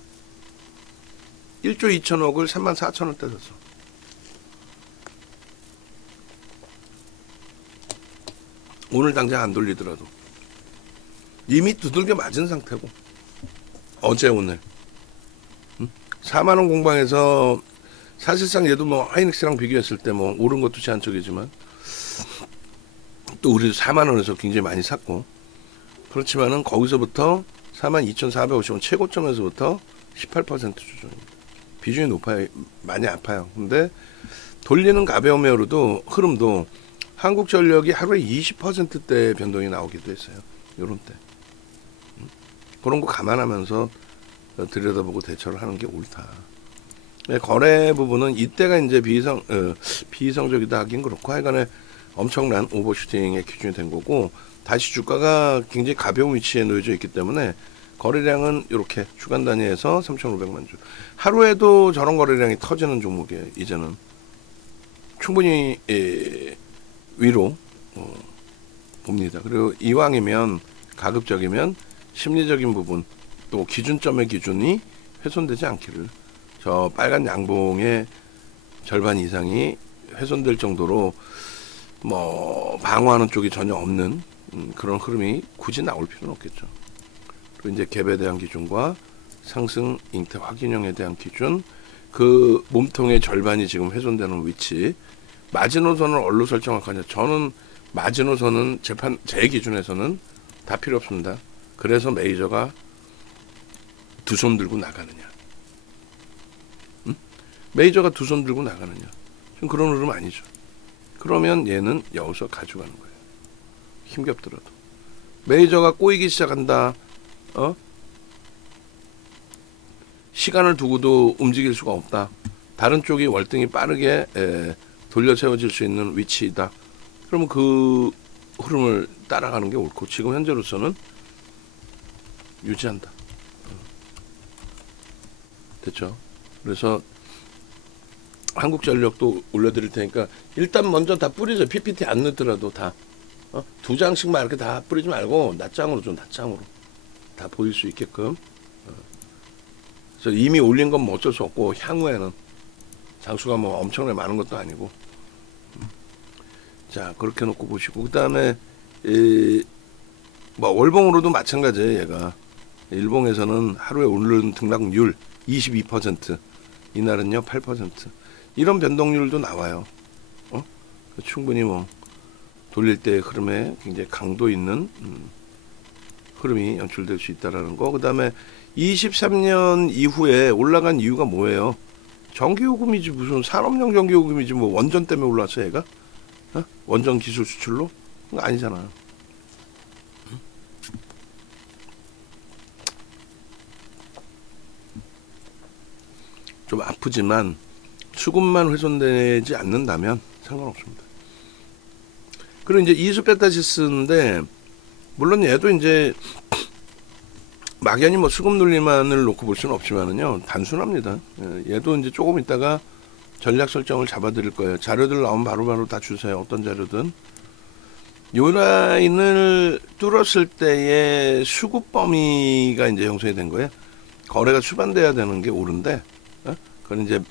1조 2천억을 34,000원대 샀어. 오늘 당장 안 돌리더라도 이미 두들겨 맞은 상태고, 어제 오늘 4만원 공방에서 사실상 얘도 뭐 하이닉스랑 비교했을 때 뭐 오른 것도 제한적이지만 또 우리도 4만원에서 굉장히 많이 샀고, 그렇지만은 거기서부터 42,450원 최고점에서부터 18% 조정입니다. 비중이 높아요. 많이 아파요. 근데 돌리는 가벼움의 흐름도 한국전력이 하루에 20%대 변동이 나오기도 했어요. 요런 때. 그런 거 감안하면서 들여다보고 대처를 하는 게 옳다. 거래 부분은 이때가 이제 비이성적이다 하긴 그렇고, 하여간에 엄청난 오버슈팅의 기준이 된 거고, 다시 주가가 굉장히 가벼운 위치에 놓여져 있기 때문에 거래량은 이렇게 주간 단위에서 3,500만 주. 하루에도 저런 거래량이 터지는 종목이에요. 이제는 충분히 위로 봅니다. 그리고 이왕이면 가급적이면 심리적인 부분, 또 기준점의 기준이 훼손되지 않기를, 저 빨간 양봉의 절반 이상이 훼손될 정도로 뭐 방어하는 쪽이 전혀 없는 그런 흐름이 굳이 나올 필요는 없겠죠. 그리고 이제 갭에 대한 기준과 상승 잉태 확인형에 대한 기준, 그 몸통의 절반이 지금 훼손되는 위치, 마지노선을 얼로 설정할 거냐. 저는 마지노선은 제 기준에서는 다 필요 없습니다. 그래서 메이저가 두 손 들고 나가느냐. 메이저가 두 손 들고 나가느냐. 좀 그런 흐름 아니죠. 그러면 얘는 여기서 가져가는 거예요. 힘겹더라도. 메이저가 꼬이기 시작한다. 시간을 두고도 움직일 수가 없다. 다른 쪽이 월등히 빠르게 돌려 세워질 수 있는 위치이다. 그러면 그 흐름을 따라가는 게 옳고, 지금 현재로서는 유지한다. 됐죠? 그래서 한국전력도 올려드릴 테니까 일단 먼저 다 뿌리죠. PPT 안 넣더라도 다. 두 장씩만 이렇게 다 뿌리지 말고 낱장으로 좀 낱장으로 다 보일 수 있게끔. 그래서 이미 올린 건 뭐 어쩔 수 없고, 향후에는 장수가 뭐 엄청나게 많은 것도 아니고. 자, 그렇게 놓고 보시고, 그 다음에 뭐 월봉으로도 마찬가지예요. 얘가 일봉에서는 하루에 오르는 등락률 22%, 이날은요 8%. 이런 변동률도 나와요. 충분히 뭐 돌릴 때 흐름에 굉장히 강도 있는 흐름이 연출될 수 있다라는 거. 그 다음에 23년 이후에 올라간 이유가 뭐예요? 전기요금이지, 무슨 산업용 전기요금이지, 뭐 원전 때문에 올랐어 얘가? 원전 기술 수출로? 그거 아니잖아. 좀 아프지만 수급만 훼손되지 않는다면 상관없습니다. 그리고 이제 이수페타시스인데, 물론 얘도 이제 막연히 뭐 수급 논리만을 놓고 볼 수는 없지만은요, 단순합니다. 얘도 이제 조금 있다가 전략 설정을 잡아드릴 거예요. 자료들 나오면 바로바로 다 주세요. 어떤 자료든. 요 라인을 뚫었을 때의 수급 범위가 이제 형성이 된 거예요. 거래가 수반돼야 되는 게 옳은데, 그건 이제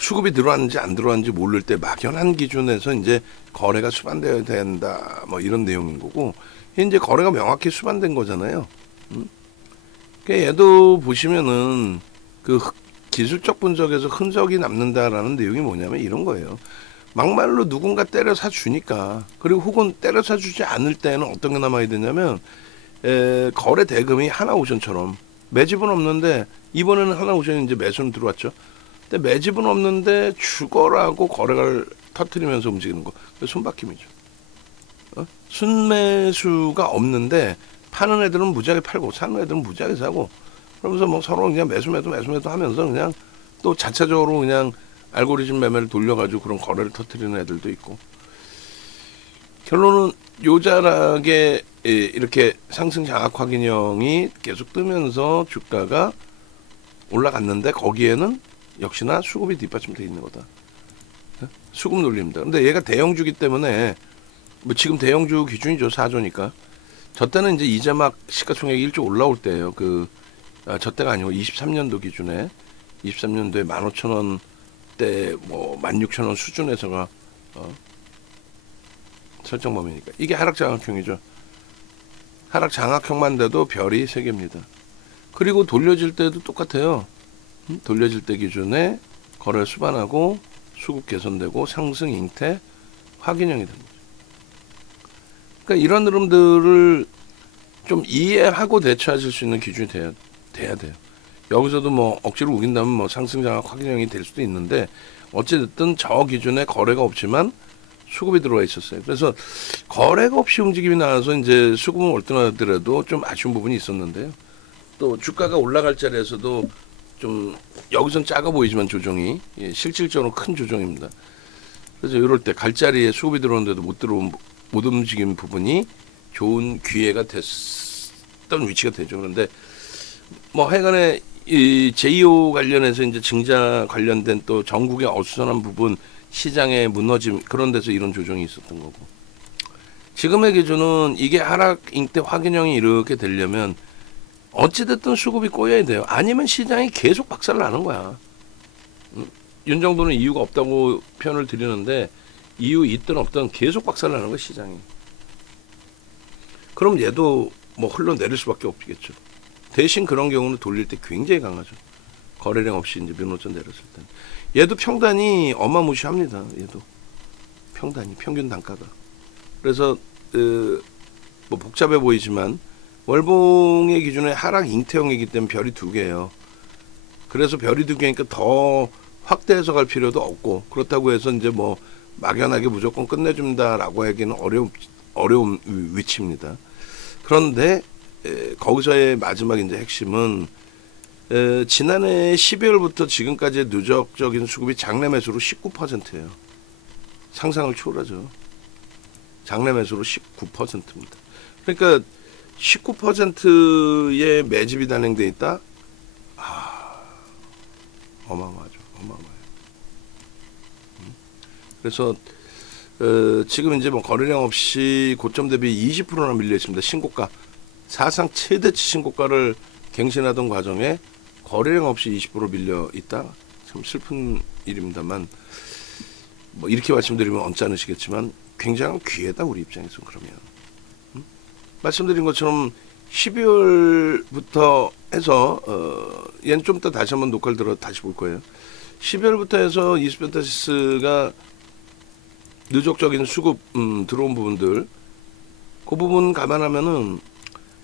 수급이 들어왔는지 안 들어왔는지 모를 때 막연한 기준에서 이제 거래가 수반돼야 된다, 뭐 이런 내용인 거고, 이제 거래가 명확히 수반된 거잖아요. 그러니까 얘도 보시면은 그 기술적 분석에서 흔적이 남는다라는 내용이 뭐냐면 이런 거예요. 막말로 누군가 때려 사주니까, 그리고 혹은 때려 사주지 않을 때는 어떤 게 남아야 되냐면, 거래 대금이 하나오션처럼 매집은 없는데, 이번에는 하나오션이 이제 매수는 들어왔죠. 근데 매집은 없는데 죽어라고 거래를 터트리면서 움직이는 거. 손바뀜이죠. 순매수가 없는데 파는 애들은 무지하게 팔고 사는 애들은 무지하게 사고, 그러면서 뭐 서로 그냥 매수 하면서 그냥 또 자체적으로 그냥 알고리즘 매매를 돌려가지고 그런 거래를 터트리는 애들도 있고. 결론은 요자락에 이렇게 상승 장악 확인형이 계속 뜨면서 주가가 올라갔는데, 거기에는 역시나 수급이 뒷받침되어 있는 거다. 수급 논리입니다. 근데 얘가 대형주기 때문에, 뭐 지금 대형주 기준이죠. 4조니까. 저 때는 이제 이제 막 시가총액이 1조 올라올 때예요. 저 때가 아니고 23년도 기준에 23년도에 15,000원대 뭐 16,000원 수준에서가 설정 범위니까 이게 하락 장악형이죠. 하락 장악형만 돼도 별이 3개입니다. 그리고 돌려질 때도 똑같아요. 돌려질 때 기준에 거래 수반하고 수급 개선되고 상승 잉태 확인형이 됩니다. 그러니까 이런 흐름들을 좀 이해하고 대처하실 수 있는 기준이 돼야 돼요. 여기서도 뭐 억지로 우긴다면 뭐 상승 장악 확인형이 될 수도 있는데 어찌됐든 저 기준에 거래가 없지만 수급이 들어와 있었어요. 그래서 거래가 없이 움직임이 나와서 이제 수급은 월등하더라도 좀 아쉬운 부분이 있었는데요. 또 주가가 올라갈 자리에서도 좀 여기선 작아 보이지만 조정이 실질적으로 큰 조정입니다. 그래서 이럴 때 갈 자리에 수급이 들어오는데도 못 움직인 부분이 좋은 기회가 됐던 위치가 되죠. 그런데 뭐 하여간에 이 제2호 관련해서 이제 증자 관련된 또 전국의 어수선한 부분 시장의 무너짐 그런 데서 이런 조정이 있었던 거고 지금의 기준은 이게 하락 잉태 확인형이 이렇게 되려면 어찌됐든 수급이 꼬여야 돼요. 아니면 시장이 계속 박살을 나는 거야. 윤 정도는 이유가 없다고 표현을 드리는데 이유 있든 없든 계속 박살 나는 거야 시장이. 그럼 얘도 뭐 흘러내릴 수밖에 없겠죠. 대신 그런 경우는 돌릴 때 굉장히 강하죠. 거래량 없이 이제 면허점 내렸을 때. 얘도 평단이 어마무시합니다. 얘도 평단이 평균 단가가. 그래서 뭐 복잡해 보이지만 월봉의 기준에 하락 잉태형이기 때문에 별이 2개예요. 그래서 별이 2개니까 더 확대해서 갈 필요도 없고 그렇다고 해서 이제 뭐 막연하게 무조건 끝내준다라고 하기는 어려운 위치입니다. 그런데 거기서의 마지막 이제 핵심은 지난해 12월부터 지금까지의 누적적인 수급이 장내 매수로 19%예요. 상상을 초월하죠. 장내 매수로 19%입니다. 그러니까 19%의 매집이 단행돼 있다. 어마어마하죠. 어마어마해요. 그래서 지금 이제 뭐 거래량 없이 고점 대비 20%나 밀려 있습니다. 신고가 사상 최대치 신고가를 갱신하던 과정에 거래량 없이 20% 밀려 있다. 참 슬픈 일입니다만 뭐 이렇게 말씀드리면 언짢으시겠지만 굉장히 귀하다 우리 입장에서. 그러면 말씀드린 것처럼 12월부터 해서 얘는 좀 이따 다시 한번 녹화를 들어 다시 볼 거예요. 12월부터 해서 이스페타시스가 누적적인 수급 들어온 부분들 그 부분 감안하면은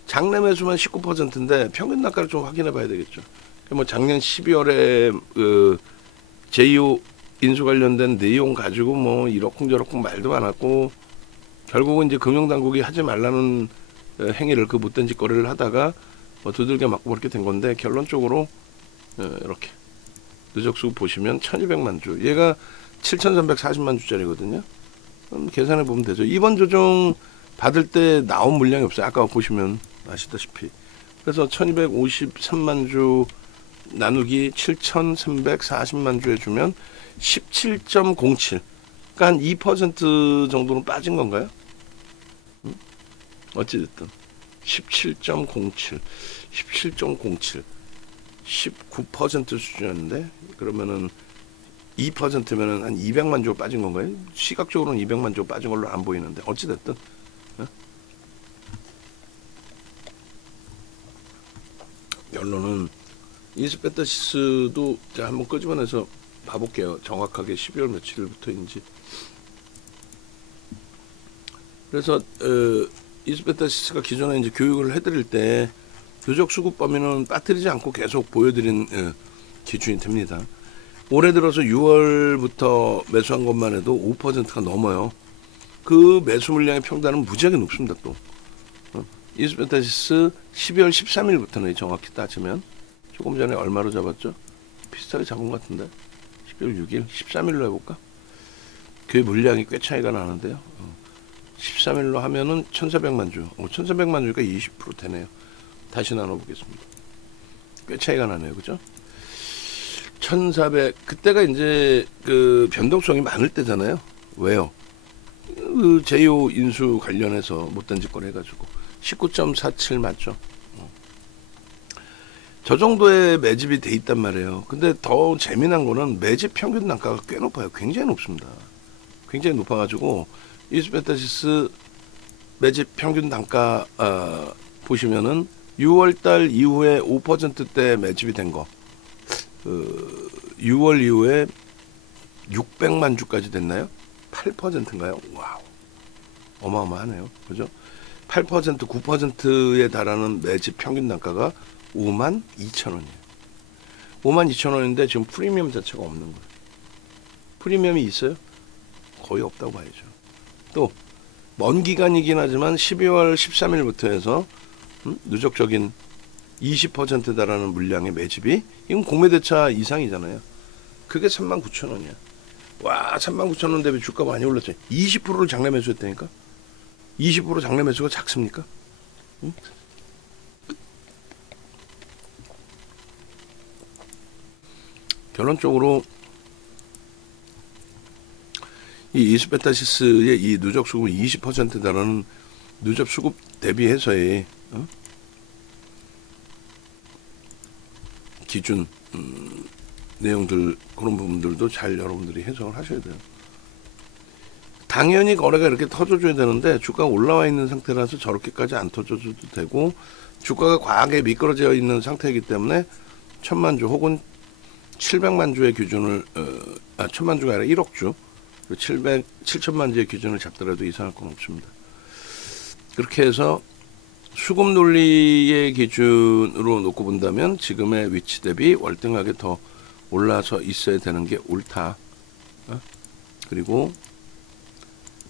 장내 매수만 19%인데 평균 단가를 좀 확인해 봐야 되겠죠. 뭐 작년 12월에 제2호 인수 관련된 내용 가지고 뭐 이러쿵저러쿵 말도 많았고 결국은 이제 금융당국이 하지 말라는 행위를 그 못된 짓거리를 하다가 뭐 두들겨 맞고 그렇게 된 건데 결론적으로 이렇게 누적 수급 보시면 1200만 주 얘가 7340만 주짜리거든요. 계산해 보면 되죠. 이번 조정 받을 때 나온 물량이 없어요. 아까 보시면 아시다시피. 그래서 1253만 주 나누기 7340만 주에 주면 17.07 그러니까 한 2% 정도는 빠진 건가요? 어찌됐든 17.07 19% 수준이었는데 그러면은 2%면은 한 200만 주 빠진 건가요? 시각적으로는 200만 주 빠진 걸로 안 보이는데 어찌됐든 결론은 이스페타시스도 제가 한번 끄집어내서 봐볼게요. 정확하게 12월 며칠부터인지. 그래서 이스페타시스가 기존에 이제 교육을 해드릴 때 누적 수급 범위는 빠뜨리지 않고 계속 보여드린 기준이 됩니다. 올해 들어서 6월부터 매수한 것만 해도 5%가 넘어요. 그 매수 물량의 평단은 무지하게 높습니다. 또 이스페타시스 12월 13일부터는 정확히 따지면 조금 전에 얼마로 잡았죠? 비슷하게 잡은 것 같은데 12월 6일 13일로 해볼까? 그 물량이 꽤 차이가 나는데요. 13일로 하면은 1400만 주 1400만 주니까 20% 되네요. 다시 나눠보겠습니다. 꽤 차이가 나네요. 그죠? 1400 그때가 이제 그 변동성이 많을 때잖아요. 왜요? 그 제2호 인수 관련해서 못된 짓거리 해가지고 19.47 맞죠? 저 정도의 매집이 돼 있단 말이에요. 근데 더 재미난 거는 매집 평균 단가가 꽤 높아요. 굉장히 높습니다. 굉장히 높아가지고 이스페타시스 매집 평균 단가 보시면은 6월달 이후에 5%대 매집이 된 거, 6월 이후에 600만 주까지 됐나요? 8%인가요? 와우, 어마어마하네요. 그죠? 8%, 9%에 달하는 매집 평균 단가가 52,000원이에요. 52,000원인데 지금 프리미엄 자체가 없는 거예요. 프리미엄이 있어요? 거의 없다고 봐야죠. 또 먼 기간이긴 하지만 12월 13일부터 해서 누적적인 20% 달하는 물량의 매집이, 이건 공매대차 이상이잖아요. 그게 39,000원이야. 와, 39,000원 대비 주가 많이 올랐죠. 20%를 장내 매수했다니까. 20% 장내 매수가 작습니까? 응? 결론적으로 이 이스페타시스의 이 누적 수급 20% 달하는 누적 수급 대비해서의 기준 내용들, 그런 부분들도 잘 여러분들이 해석을 하셔야 돼요. 당연히 거래가 이렇게 터져줘야 되는데 주가가 올라와 있는 상태라서 저렇게까지 안 터져줘도 되고, 주가가 과하게 미끄러져 있는 상태이기 때문에 1,000만 주 혹은 700만 주의 기준을 1,000만 주가 아니라 1억 주, 7천만 주의 기준을 잡더라도 이상할 건 없습니다. 그렇게 해서 수급 논리의 기준으로 놓고 본다면 지금의 위치 대비 월등하게 더 올라서 있어야 되는 게 옳다. 그리고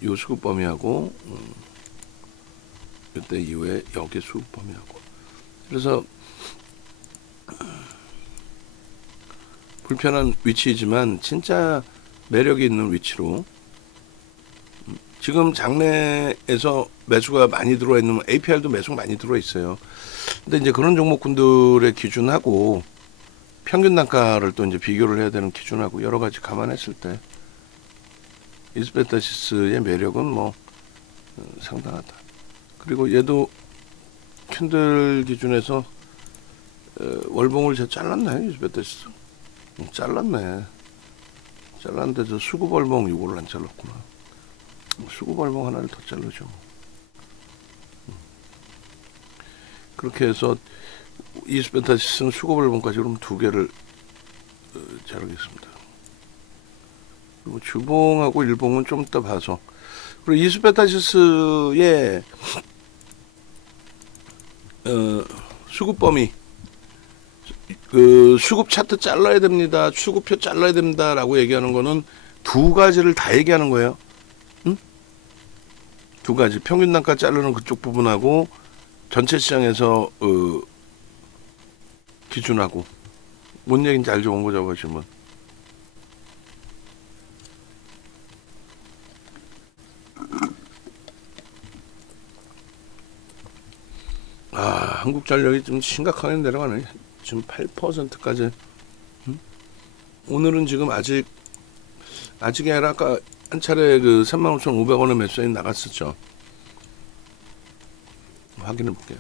요 수급 범위하고 이때 이후에 여기 수급 범위하고, 그래서 불편한 위치이지만 진짜 매력이 있는 위치로, 지금 장내에서 매수가 많이 들어와 있는, APR도 매수 많이 들어와 있어요. 근데 이제 그런 종목군들의 기준하고 평균 단가를 또 이제 비교를 해야 되는 기준하고 여러 가지 감안했을 때 이스페타시스의 매력은 뭐 상당하다. 그리고 얘도 캔들 기준에서 월봉을 제가 잘랐나요? 이스페타시스 잘랐네. 잘랐는데 저 수급 월봉 이거를 안 잘랐구나. 수급 월봉 하나를 더 자르죠. 그렇게 해서 이스페타시스는 수급 월봉까지 그럼 2개를 자르겠습니다. 그리고 주봉하고 일봉은 좀 이따 봐서. 그리고 이스페타시스의 수급 범위, 그 수급 차트 잘라야 됩니다, 수급표 잘라야 됩니다 라고 얘기하는 거는 2가지를 다 얘기하는 거예요. 응? 2가지, 평균 단가 자르는 그쪽 부분하고 전체 시장에서 기준하고. 뭔 얘기인지 알죠? 원고 잡으시면. 한국전력이 좀 심각하게 내려가네. 지금 8%까지. 오늘은 지금 아직이 아니라 아까 한 차례 그 35,500원의 매수인이 나갔었죠. 확인해 볼게요.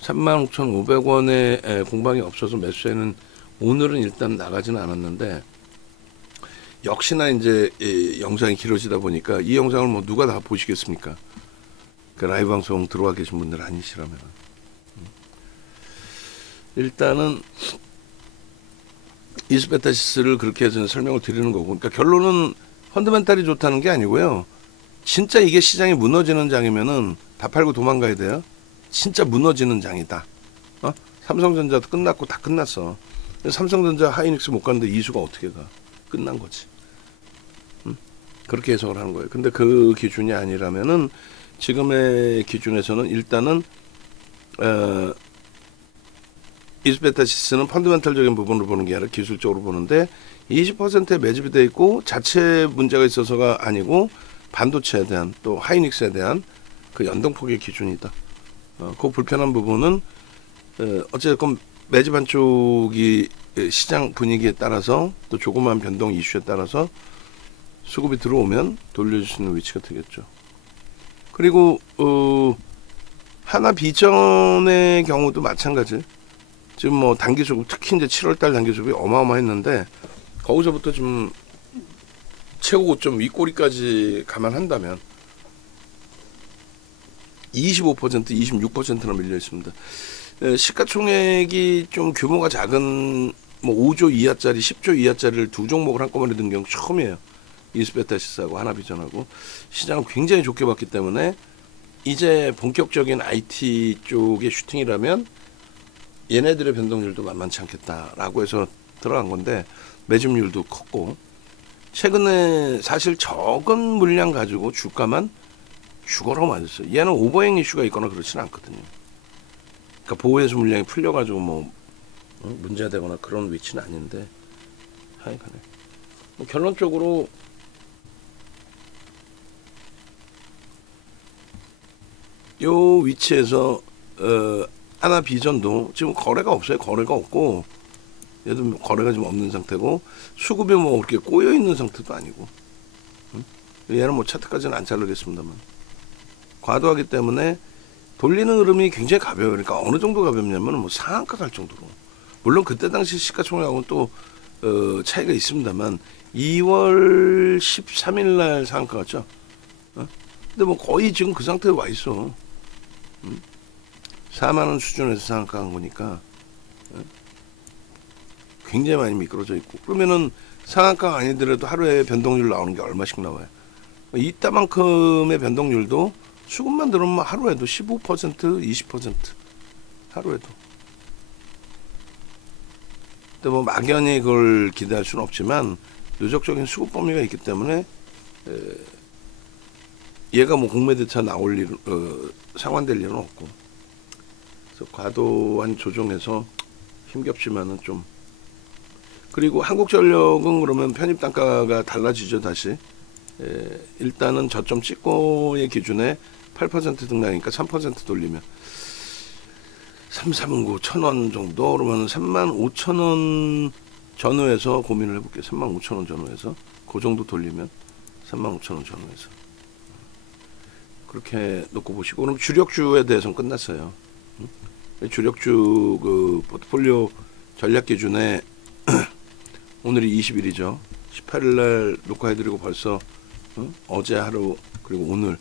35,500원의 공방이 없어서 매수에는 오늘은 일단 나가지는 않았는데, 역시나 이제 이 영상이 길어지다 보니까 이 영상을 뭐 누가 다 보시겠습니까? 그 라이브 방송 들어와 계신 분들 아니시라면. 일단은 이스페타시스를 그렇게 해서 설명을 드리는 거고, 그러니까 결론은 펀더멘탈이 좋다는 게 아니고요. 진짜 이게 시장이 무너지는 장이면은 다 팔고 도망가야 돼요. 진짜 무너지는 장이다. 삼성전자도 끝났고 다 끝났어. 삼성전자 하이닉스 못 가는데 이수가 어떻게 가? 끝난 거지. 그렇게 해석을 하는 거예요. 근데 그 기준이 아니라면은 지금의 기준에서는 일단은 이스페타시스는 펀더멘탈적인 부분을 보는 게 아니라 기술적으로 보는데, 20%의 매집이 돼 있고 자체 문제가 있어서가 아니고 반도체에 대한, 또 하이닉스에 대한 그 연동폭의 기준이다. 그 불편한 부분은 어쨌든 매집 한쪽이 시장 분위기에 따라서 또 조그마한 변동 이슈에 따라서 수급이 들어오면 돌려줄 수 있는 위치가 되겠죠. 그리고 하나비전의 경우도 마찬가지. 지금 뭐 단기 수급, 특히 이제 7월달 단기 수급이 어마어마했는데 거기서부터 좀 최고 고점 윗꼬리까지 감안한다면 25%, 26%나 밀려 있습니다. 시가총액이 좀 규모가 작은 뭐 5조 이하짜리, 10조 이하짜리를 두 종목을 한꺼번에 든 경우 처음이에요. 이스페타시스하고 하나비전하고 시장을 굉장히 좋게 봤기 때문에 이제 본격적인 IT 쪽의 슈팅이라면 얘네들의 변동률도 만만치 않겠다라고 해서 들어간 건데 매집률도 컸고 최근에 사실 적은 물량 가지고 주가만 죽어라고 맞았어요. 얘는 오버행 이슈가 있거나 그렇지는 않거든요. 그러니까 보호해수 물량이 풀려가지고 뭐 문제가 되거나 그런 위치는 아닌데 하여간에 뭐 결론적으로 요 위치에서 하나비전도 지금 거래가 없어요. 거래가 없고 얘도 거래가 지금 없는 상태고 수급이 뭐 그렇게 꼬여 있는 상태도 아니고 얘는 뭐 차트까지는 안 자르겠습니다만 과도하기 때문에 돌리는 흐름이 굉장히 가벼워요. 그러니까 어느 정도 가볍냐면 뭐 상한가 갈 정도로 물론 그때 당시 시가총액하고는 또 차이가 있습니다만 2월 13일 날 상한가 갔죠. 근데 뭐 거의 지금 그 상태에 와 있어. 4만 원 수준에서 상한가 간 거니까 굉장히 많이 미끄러져 있고 그러면은 상한가가 아니더라도 하루에 변동률 나오는 게 얼마씩 나와요. 이따만큼의 변동률도 수급만 들어오면 하루에도 15%, 20% 하루에도. 근데 뭐 막연히 그걸 기대할 수는 없지만 누적적인 수급 범위가 있기 때문에 얘가 뭐 공매대차 나올 일, 상환될 일은 없고 그래서 과도한 조정에서 힘겹지만은 좀 그리고 한국전력은 그러면 편입 단가가 달라지죠 다시. 일단은 저점 찍고의 기준에 8% 등락이니까 3% 돌리면 339 천원 정도 그러면 35,000원 전후에서 고민을 해볼게요. 35,000원 전후에서 그 정도 돌리면 35,000원 전후에서 그렇게 놓고 보시고 그럼 주력주에 대해서는 끝났어요. 주력주 그 포트폴리오 전략 기준에 오늘이 20일이죠. 18일 날 녹화해드리고 벌써 어제 하루 그리고 오늘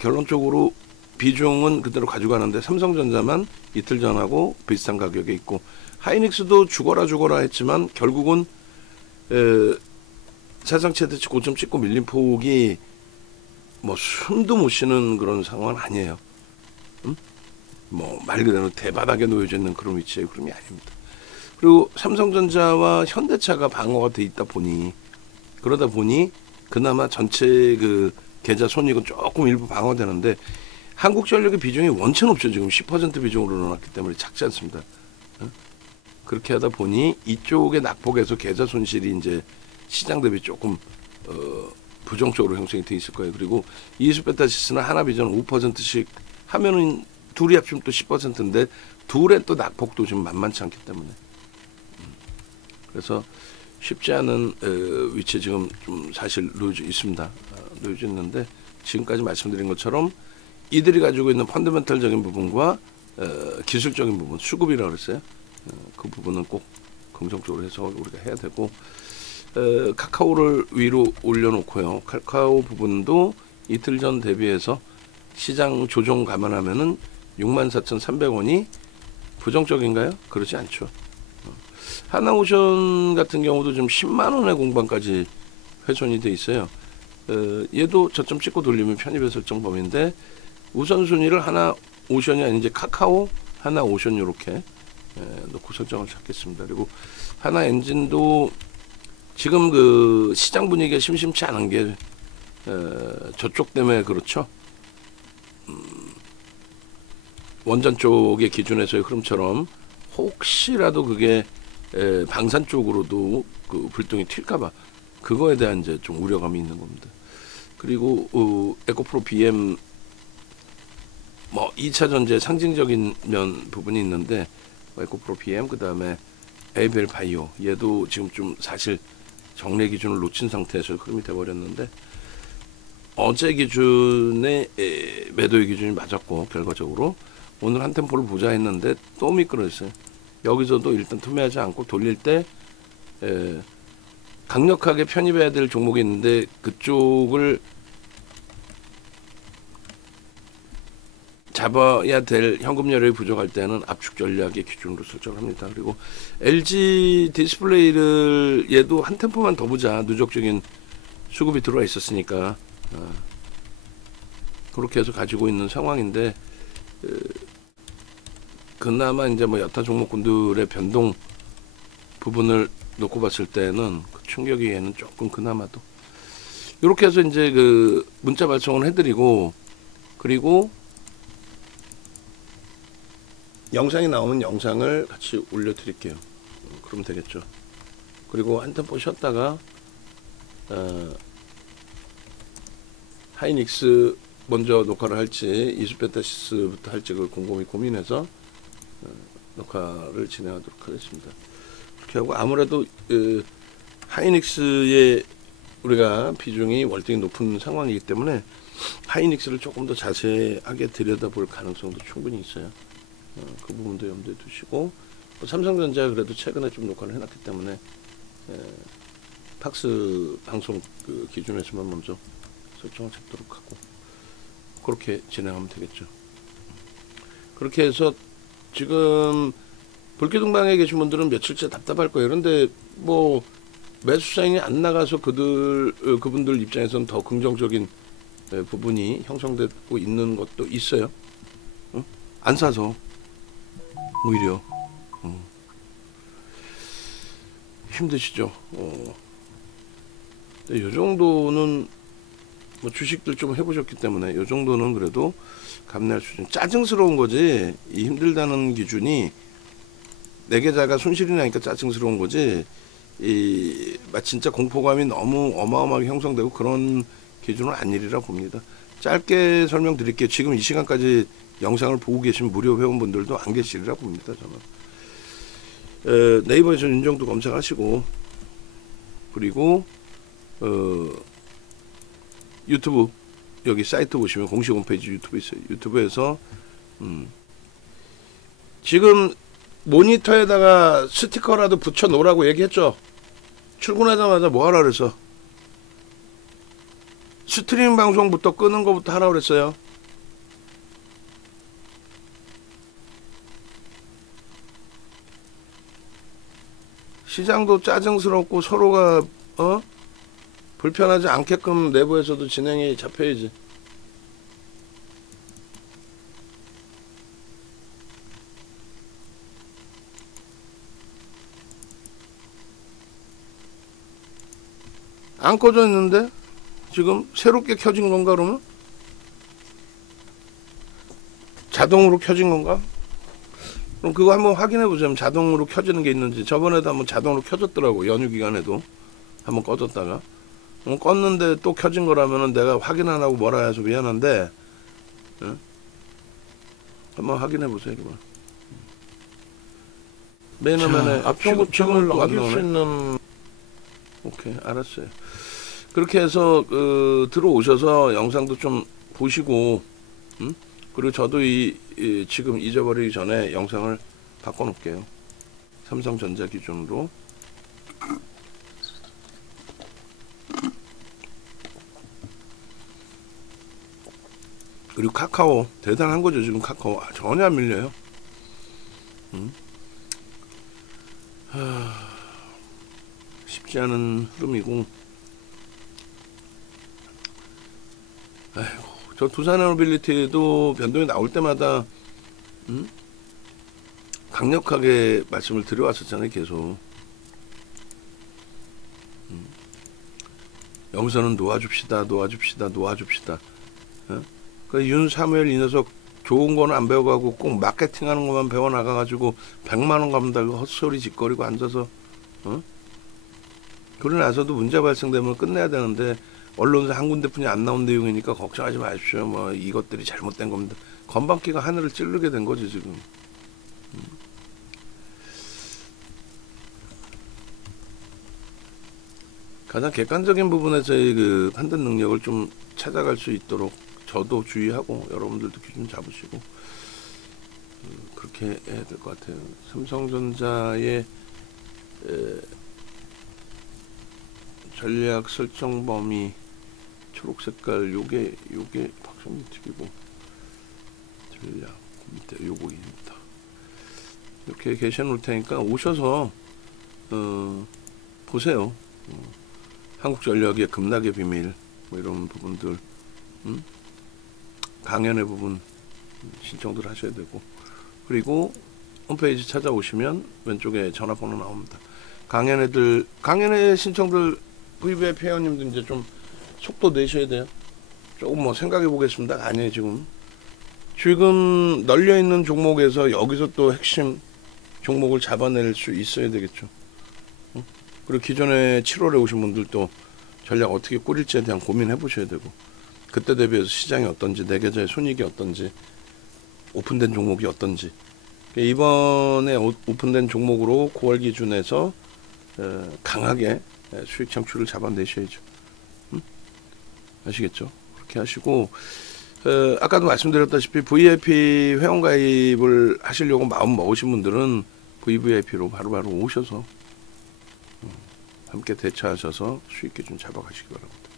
결론적으로 비중은 그대로 가져가는데 삼성전자만 이틀 전하고 비슷한 가격에 있고 하이닉스도 죽어라 했지만 결국은 사상 최대치 고점 찍고 밀린 폭이 뭐 숨도 못 쉬는 그런 상황은 아니에요. 뭐 말 그대로 대바닥에 놓여져 있는 그런 위치의 흐름이 아닙니다. 그리고 삼성전자와 현대차가 방어가 돼 있다 보니 그러다 보니 그나마 전체 그 계좌 손익은 조금 일부 방어되는데 한국전력의 비중이 원천 없죠. 지금 10% 비중으로 늘어났기 때문에 작지 않습니다. 그렇게 하다 보니 이쪽의 낙폭에서 계좌 손실이 이제 시장 대비 조금 부정적으로 형성이 돼 있을 거예요. 그리고 이스페타시스나 하나비전 5%씩 하면은 둘이 합치면 또 10%인데 둘의 또 낙폭도 지금 만만치 않기 때문에 그래서 쉽지 않은 위치에 지금 좀 사실 놓여져 있습니다. 놓여져 있는데 지금까지 말씀드린 것처럼 이들이 가지고 있는 펀더멘털적인 부분과 기술적인 부분, 수급이라고 그랬어요. 그 부분은 꼭 긍정적으로 해서 우리가 해야 되고 카카오를 위로 올려놓고요. 카카오 부분도 이틀 전 대비해서 시장 조정 감안하면은 64,300원이 부정적인가요? 그렇지 않죠. 하나오션 같은 경우도 좀 10만 원의 공방까지 훼손이 돼 있어요. 얘도 저점 찍고 돌리면 편입의 설정 범위인데 우선순위를 하나오션이 아닌 이제 카카오, 하나오션 이렇게 놓고 설정을 찾겠습니다. 그리고 하나엔진도 지금 그 시장 분위기가 심심치 않은 게 저쪽 때문에 그렇죠. 원전 쪽의 기준에서의 흐름처럼 혹시라도 그게 방산 쪽으로도 그 불똥이 튈까봐 그거에 대한 이제 좀 우려감이 있는 겁니다. 그리고 에코프로 BM 뭐 2차 전지의 상징적인 면 부분이 있는데 에코프로 BM 그 다음에 에이벨 바이오 얘도 지금 좀 사실 정례 기준을 놓친 상태에서 흐름이 돼버렸는데 어제 기준에 매도의 기준이 맞았고 결과적으로 오늘 한 템포를 보자 했는데 또 미끄러졌어요. 여기서도 일단 투매하지 않고 돌릴 때 강력하게 편입해야 될 종목이 있는데 그쪽을 잡아야 될 현금 여력이 부족할 때는 압축 전략의 기준으로 설정을 합니다. 그리고 LG 디스플레이를 얘도 한 템포만 더 보자. 누적적인 수급이 들어와 있었으니까 그렇게 해서 가지고 있는 상황인데 그나마 이제 뭐 여타 종목군들의 변동 부분을 놓고 봤을 때는 그 충격이 조금 그나마도 이렇게 해서 이제 그 문자 발송을 해드리고 그리고 영상이 나오면 영상을 같이 올려드릴게요. 그러면 되겠죠. 그리고 한 템포 쉬었다가 하이닉스 먼저 녹화를 할지 이수페타시스부터 할지 그걸 곰곰이 고민해서 녹화를 진행하도록 하겠습니다. 그렇게 하고 아무래도 하이닉스의 우리가 비중이 월등히 높은 상황이기 때문에 하이닉스를 조금 더 자세하게 들여다볼 가능성도 충분히 있어요. 그 부분도 염두에 두시고 삼성전자 그래도 최근에 좀 녹화를 해놨기 때문에 팍스 방송 그 기준에서만 먼저 설정을 잡도록 하고 그렇게 진행하면 되겠죠. 그렇게 해서 지금 불기둥방에 계신 분들은 며칠째 답답할 거예요. 그런데 뭐 매수 사인이 안 나가서 그분들 입장에서는 더 긍정적인 부분이 형성되고 있는 것도 있어요. 안 사서 오히려 힘드시죠. 근데 이 정도는 뭐 주식들 좀 해보셨기 때문에 이 정도는 그래도 감내할 수준. 짜증스러운 거지. 이 힘들다는 기준이 내 계좌가 손실이 나니까 짜증스러운 거지. 진짜 공포감이 너무 어마어마하게 형성되고 그런 기준은 아니리라 봅니다. 짧게 설명드릴게요. 지금 이 시간까지 영상을 보고 계신 무료 회원분들도 안 계시리라 봅니다. 저는 네이버에서 윤정도 검색하시고 그리고 유튜브 여기 사이트 보시면 공식 홈페이지 유튜브 있어요. 유튜브에서 지금 모니터에다가 스티커라도 붙여 놓으라고 얘기했죠. 출근하자마자 뭐 하라 그랬어? 스트리밍 방송부터 끄는 거부터 하라 그랬어요. 시장도 짜증스럽고 서로가 불편하지 않게끔 내부에서도 진행이 잡혀야지. 안 꺼져 있는데 지금 새롭게 켜진 건가 그러면? 자동으로 켜진 건가? 그럼 그거 한번 확인해 보세요. 자동으로 켜지는 게 있는지. 저번에도 한번 자동으로 켜졌더라고. 연휴 기간에도 한번 꺼졌다가 껐는데 또 켜진 거라면은 내가 확인 안 하고 뭐라 해서 미안한데 한번 확인해 보세요. 맨 화면에 앞전구층을 넘길 수 있는. 오케이, 알았어요. 그렇게 해서 들어오셔서 영상도 좀 보시고 그리고 저도 지금 잊어버리기 전에 영상을 바꿔놓을게요. 삼성전자 기준으로. 그리고 카카오 대단한 거죠. 지금 카카오 전혀 안 밀려요. 쉽지 않은 흐름이고. 아이고, 저 두산에너빌리티도 변동이 나올 때마다 강력하게 말씀을 드려왔었잖아요. 계속 여기서는 놓아줍시다. 그 윤사무엘 이 녀석 좋은 거는 안 배워가고 꼭 마케팅하는 것만 배워 나가가지고 100만 원 갚는다고 헛소리 짓거리고 앉아서 그러고 나서도 문제 발생되면 끝내야 되는데 언론사 한 군데뿐이 안 나온 내용이니까 걱정하지 마십시오. 뭐 이것들이 잘못된 겁니다. 건방기가 하늘을 찌르게 된 거지 지금. 가장 객관적인 부분에서의 그 판단 능력을 좀 찾아갈 수 있도록 저도 주의하고 여러분들도 기준 잡으시고 그렇게 해야 될 것 같아요. 삼성전자의 전략 설정 범위 초록 색깔 요게 박성민 TV고 전략 밑에 요거입니다. 이렇게 게시해 놓을 테니까 오셔서 보세요. 한국전력의 급락의 비밀 뭐 이런 부분들 강연의 부분 신청들 하셔야 되고, 그리고 홈페이지 찾아오시면 왼쪽에 전화번호 나옵니다. 강연의 신청들 VVIP 회원님들 이제 좀 속도 내셔야 돼요. 조금 뭐 생각해 보겠습니다. 아니에요. 지금 널려 있는 종목에서 여기서 또 핵심 종목을 잡아낼 수 있어야 되겠죠. 그리고 기존에 7월에 오신 분들도 전략 어떻게 꾸릴지에 대한 고민해 보셔야 되고, 그때 대비해서 시장이 어떤지, 내 계좌의 손익이 어떤지, 오픈된 종목이 어떤지, 이번에 오픈된 종목으로 9월 기준에서 강하게 수익 창출을 잡아내셔야죠. 아시겠죠? 그렇게 하시고, 아까도 말씀드렸다시피 VIP 회원가입을 하시려고 마음 먹으신 분들은 VVIP로 바로바로 오셔서 함께 대처하셔서 수익 기준 잡아가시기 바랍니다.